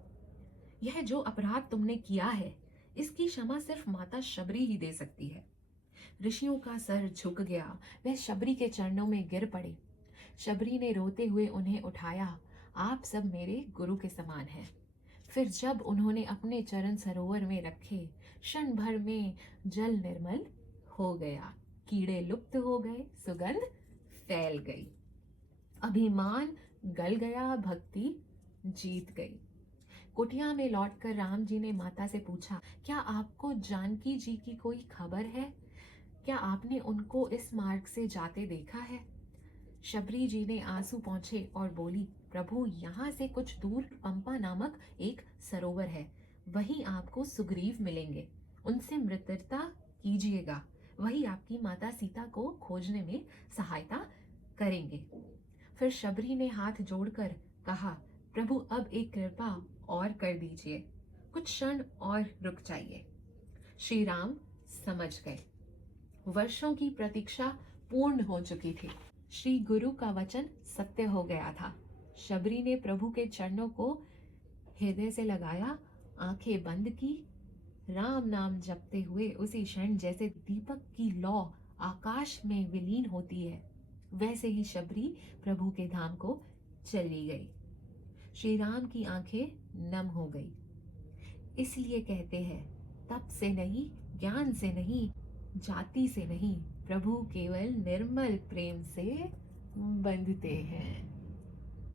यह जो अपराध तुमने किया है, इसकी क्षमा सिर्फ माता शबरी ही दे सकती है। ऋषियों का सर झुक गया। वह शबरी के चरणों में गिर पड़े। शबरी ने रोते हुए उन्हें उठाया, आप सब मेरे गुरु के समान हैं। फिर जब उन्होंने अपने चरण सरोवर में रखे, क्षण भर में जल निर्मल हो गया। कीड़े लुप्त हो गए, सुगंध फैल गई, अभिमान गल गया, भक्ति जीत गई। कुटिया में लौटकर राम जी ने माता से पूछा, क्या आपको जानकी जी की कोई खबर है? क्या आपने उनको इस मार्ग से जाते देखा है? शबरी जी ने आंसू पोंछे और बोली, प्रभु, यहाँ से कुछ दूर पंपा नामक एक सरोवर है, वहीं आपको सुग्रीव मिलेंगे। उनसे मित्रता कीजिएगा, वही आपकी माता सीता को खोजने में सहायता करेंगे। फिर शबरी ने हाथ जोड़कर कहा, प्रभु, अब एक कृपा और कर दीजिए, कुछ क्षण और रुक जाइए। श्री राम समझ गए, वर्षों की प्रतीक्षा पूर्ण हो चुकी थी। श्री गुरु का वचन सत्य हो गया था। शबरी ने प्रभु के चरणों को हृदय से लगाया, आंखें बंद की। राम नाम जपते हुए उसी क्षण जैसे दीपक की लौ आकाश में विलीन होती है, वैसे ही शबरी प्रभु के धाम को चली गई। श्री राम की आंखें नम हो गई। इसलिए कहते हैं, तप से नहीं, ज्ञान से नहीं, जाति से नहीं, प्रभु केवल निर्मल प्रेम से बंधते हैं।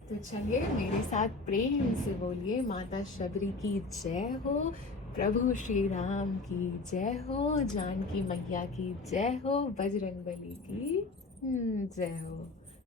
तो चलिए मेरे साथ प्रेम से बोलिए, माता शबरी की जय हो, प्रभु श्री राम की जय हो, जानकी मैया की जय हो, बजरंगबली की जय हो।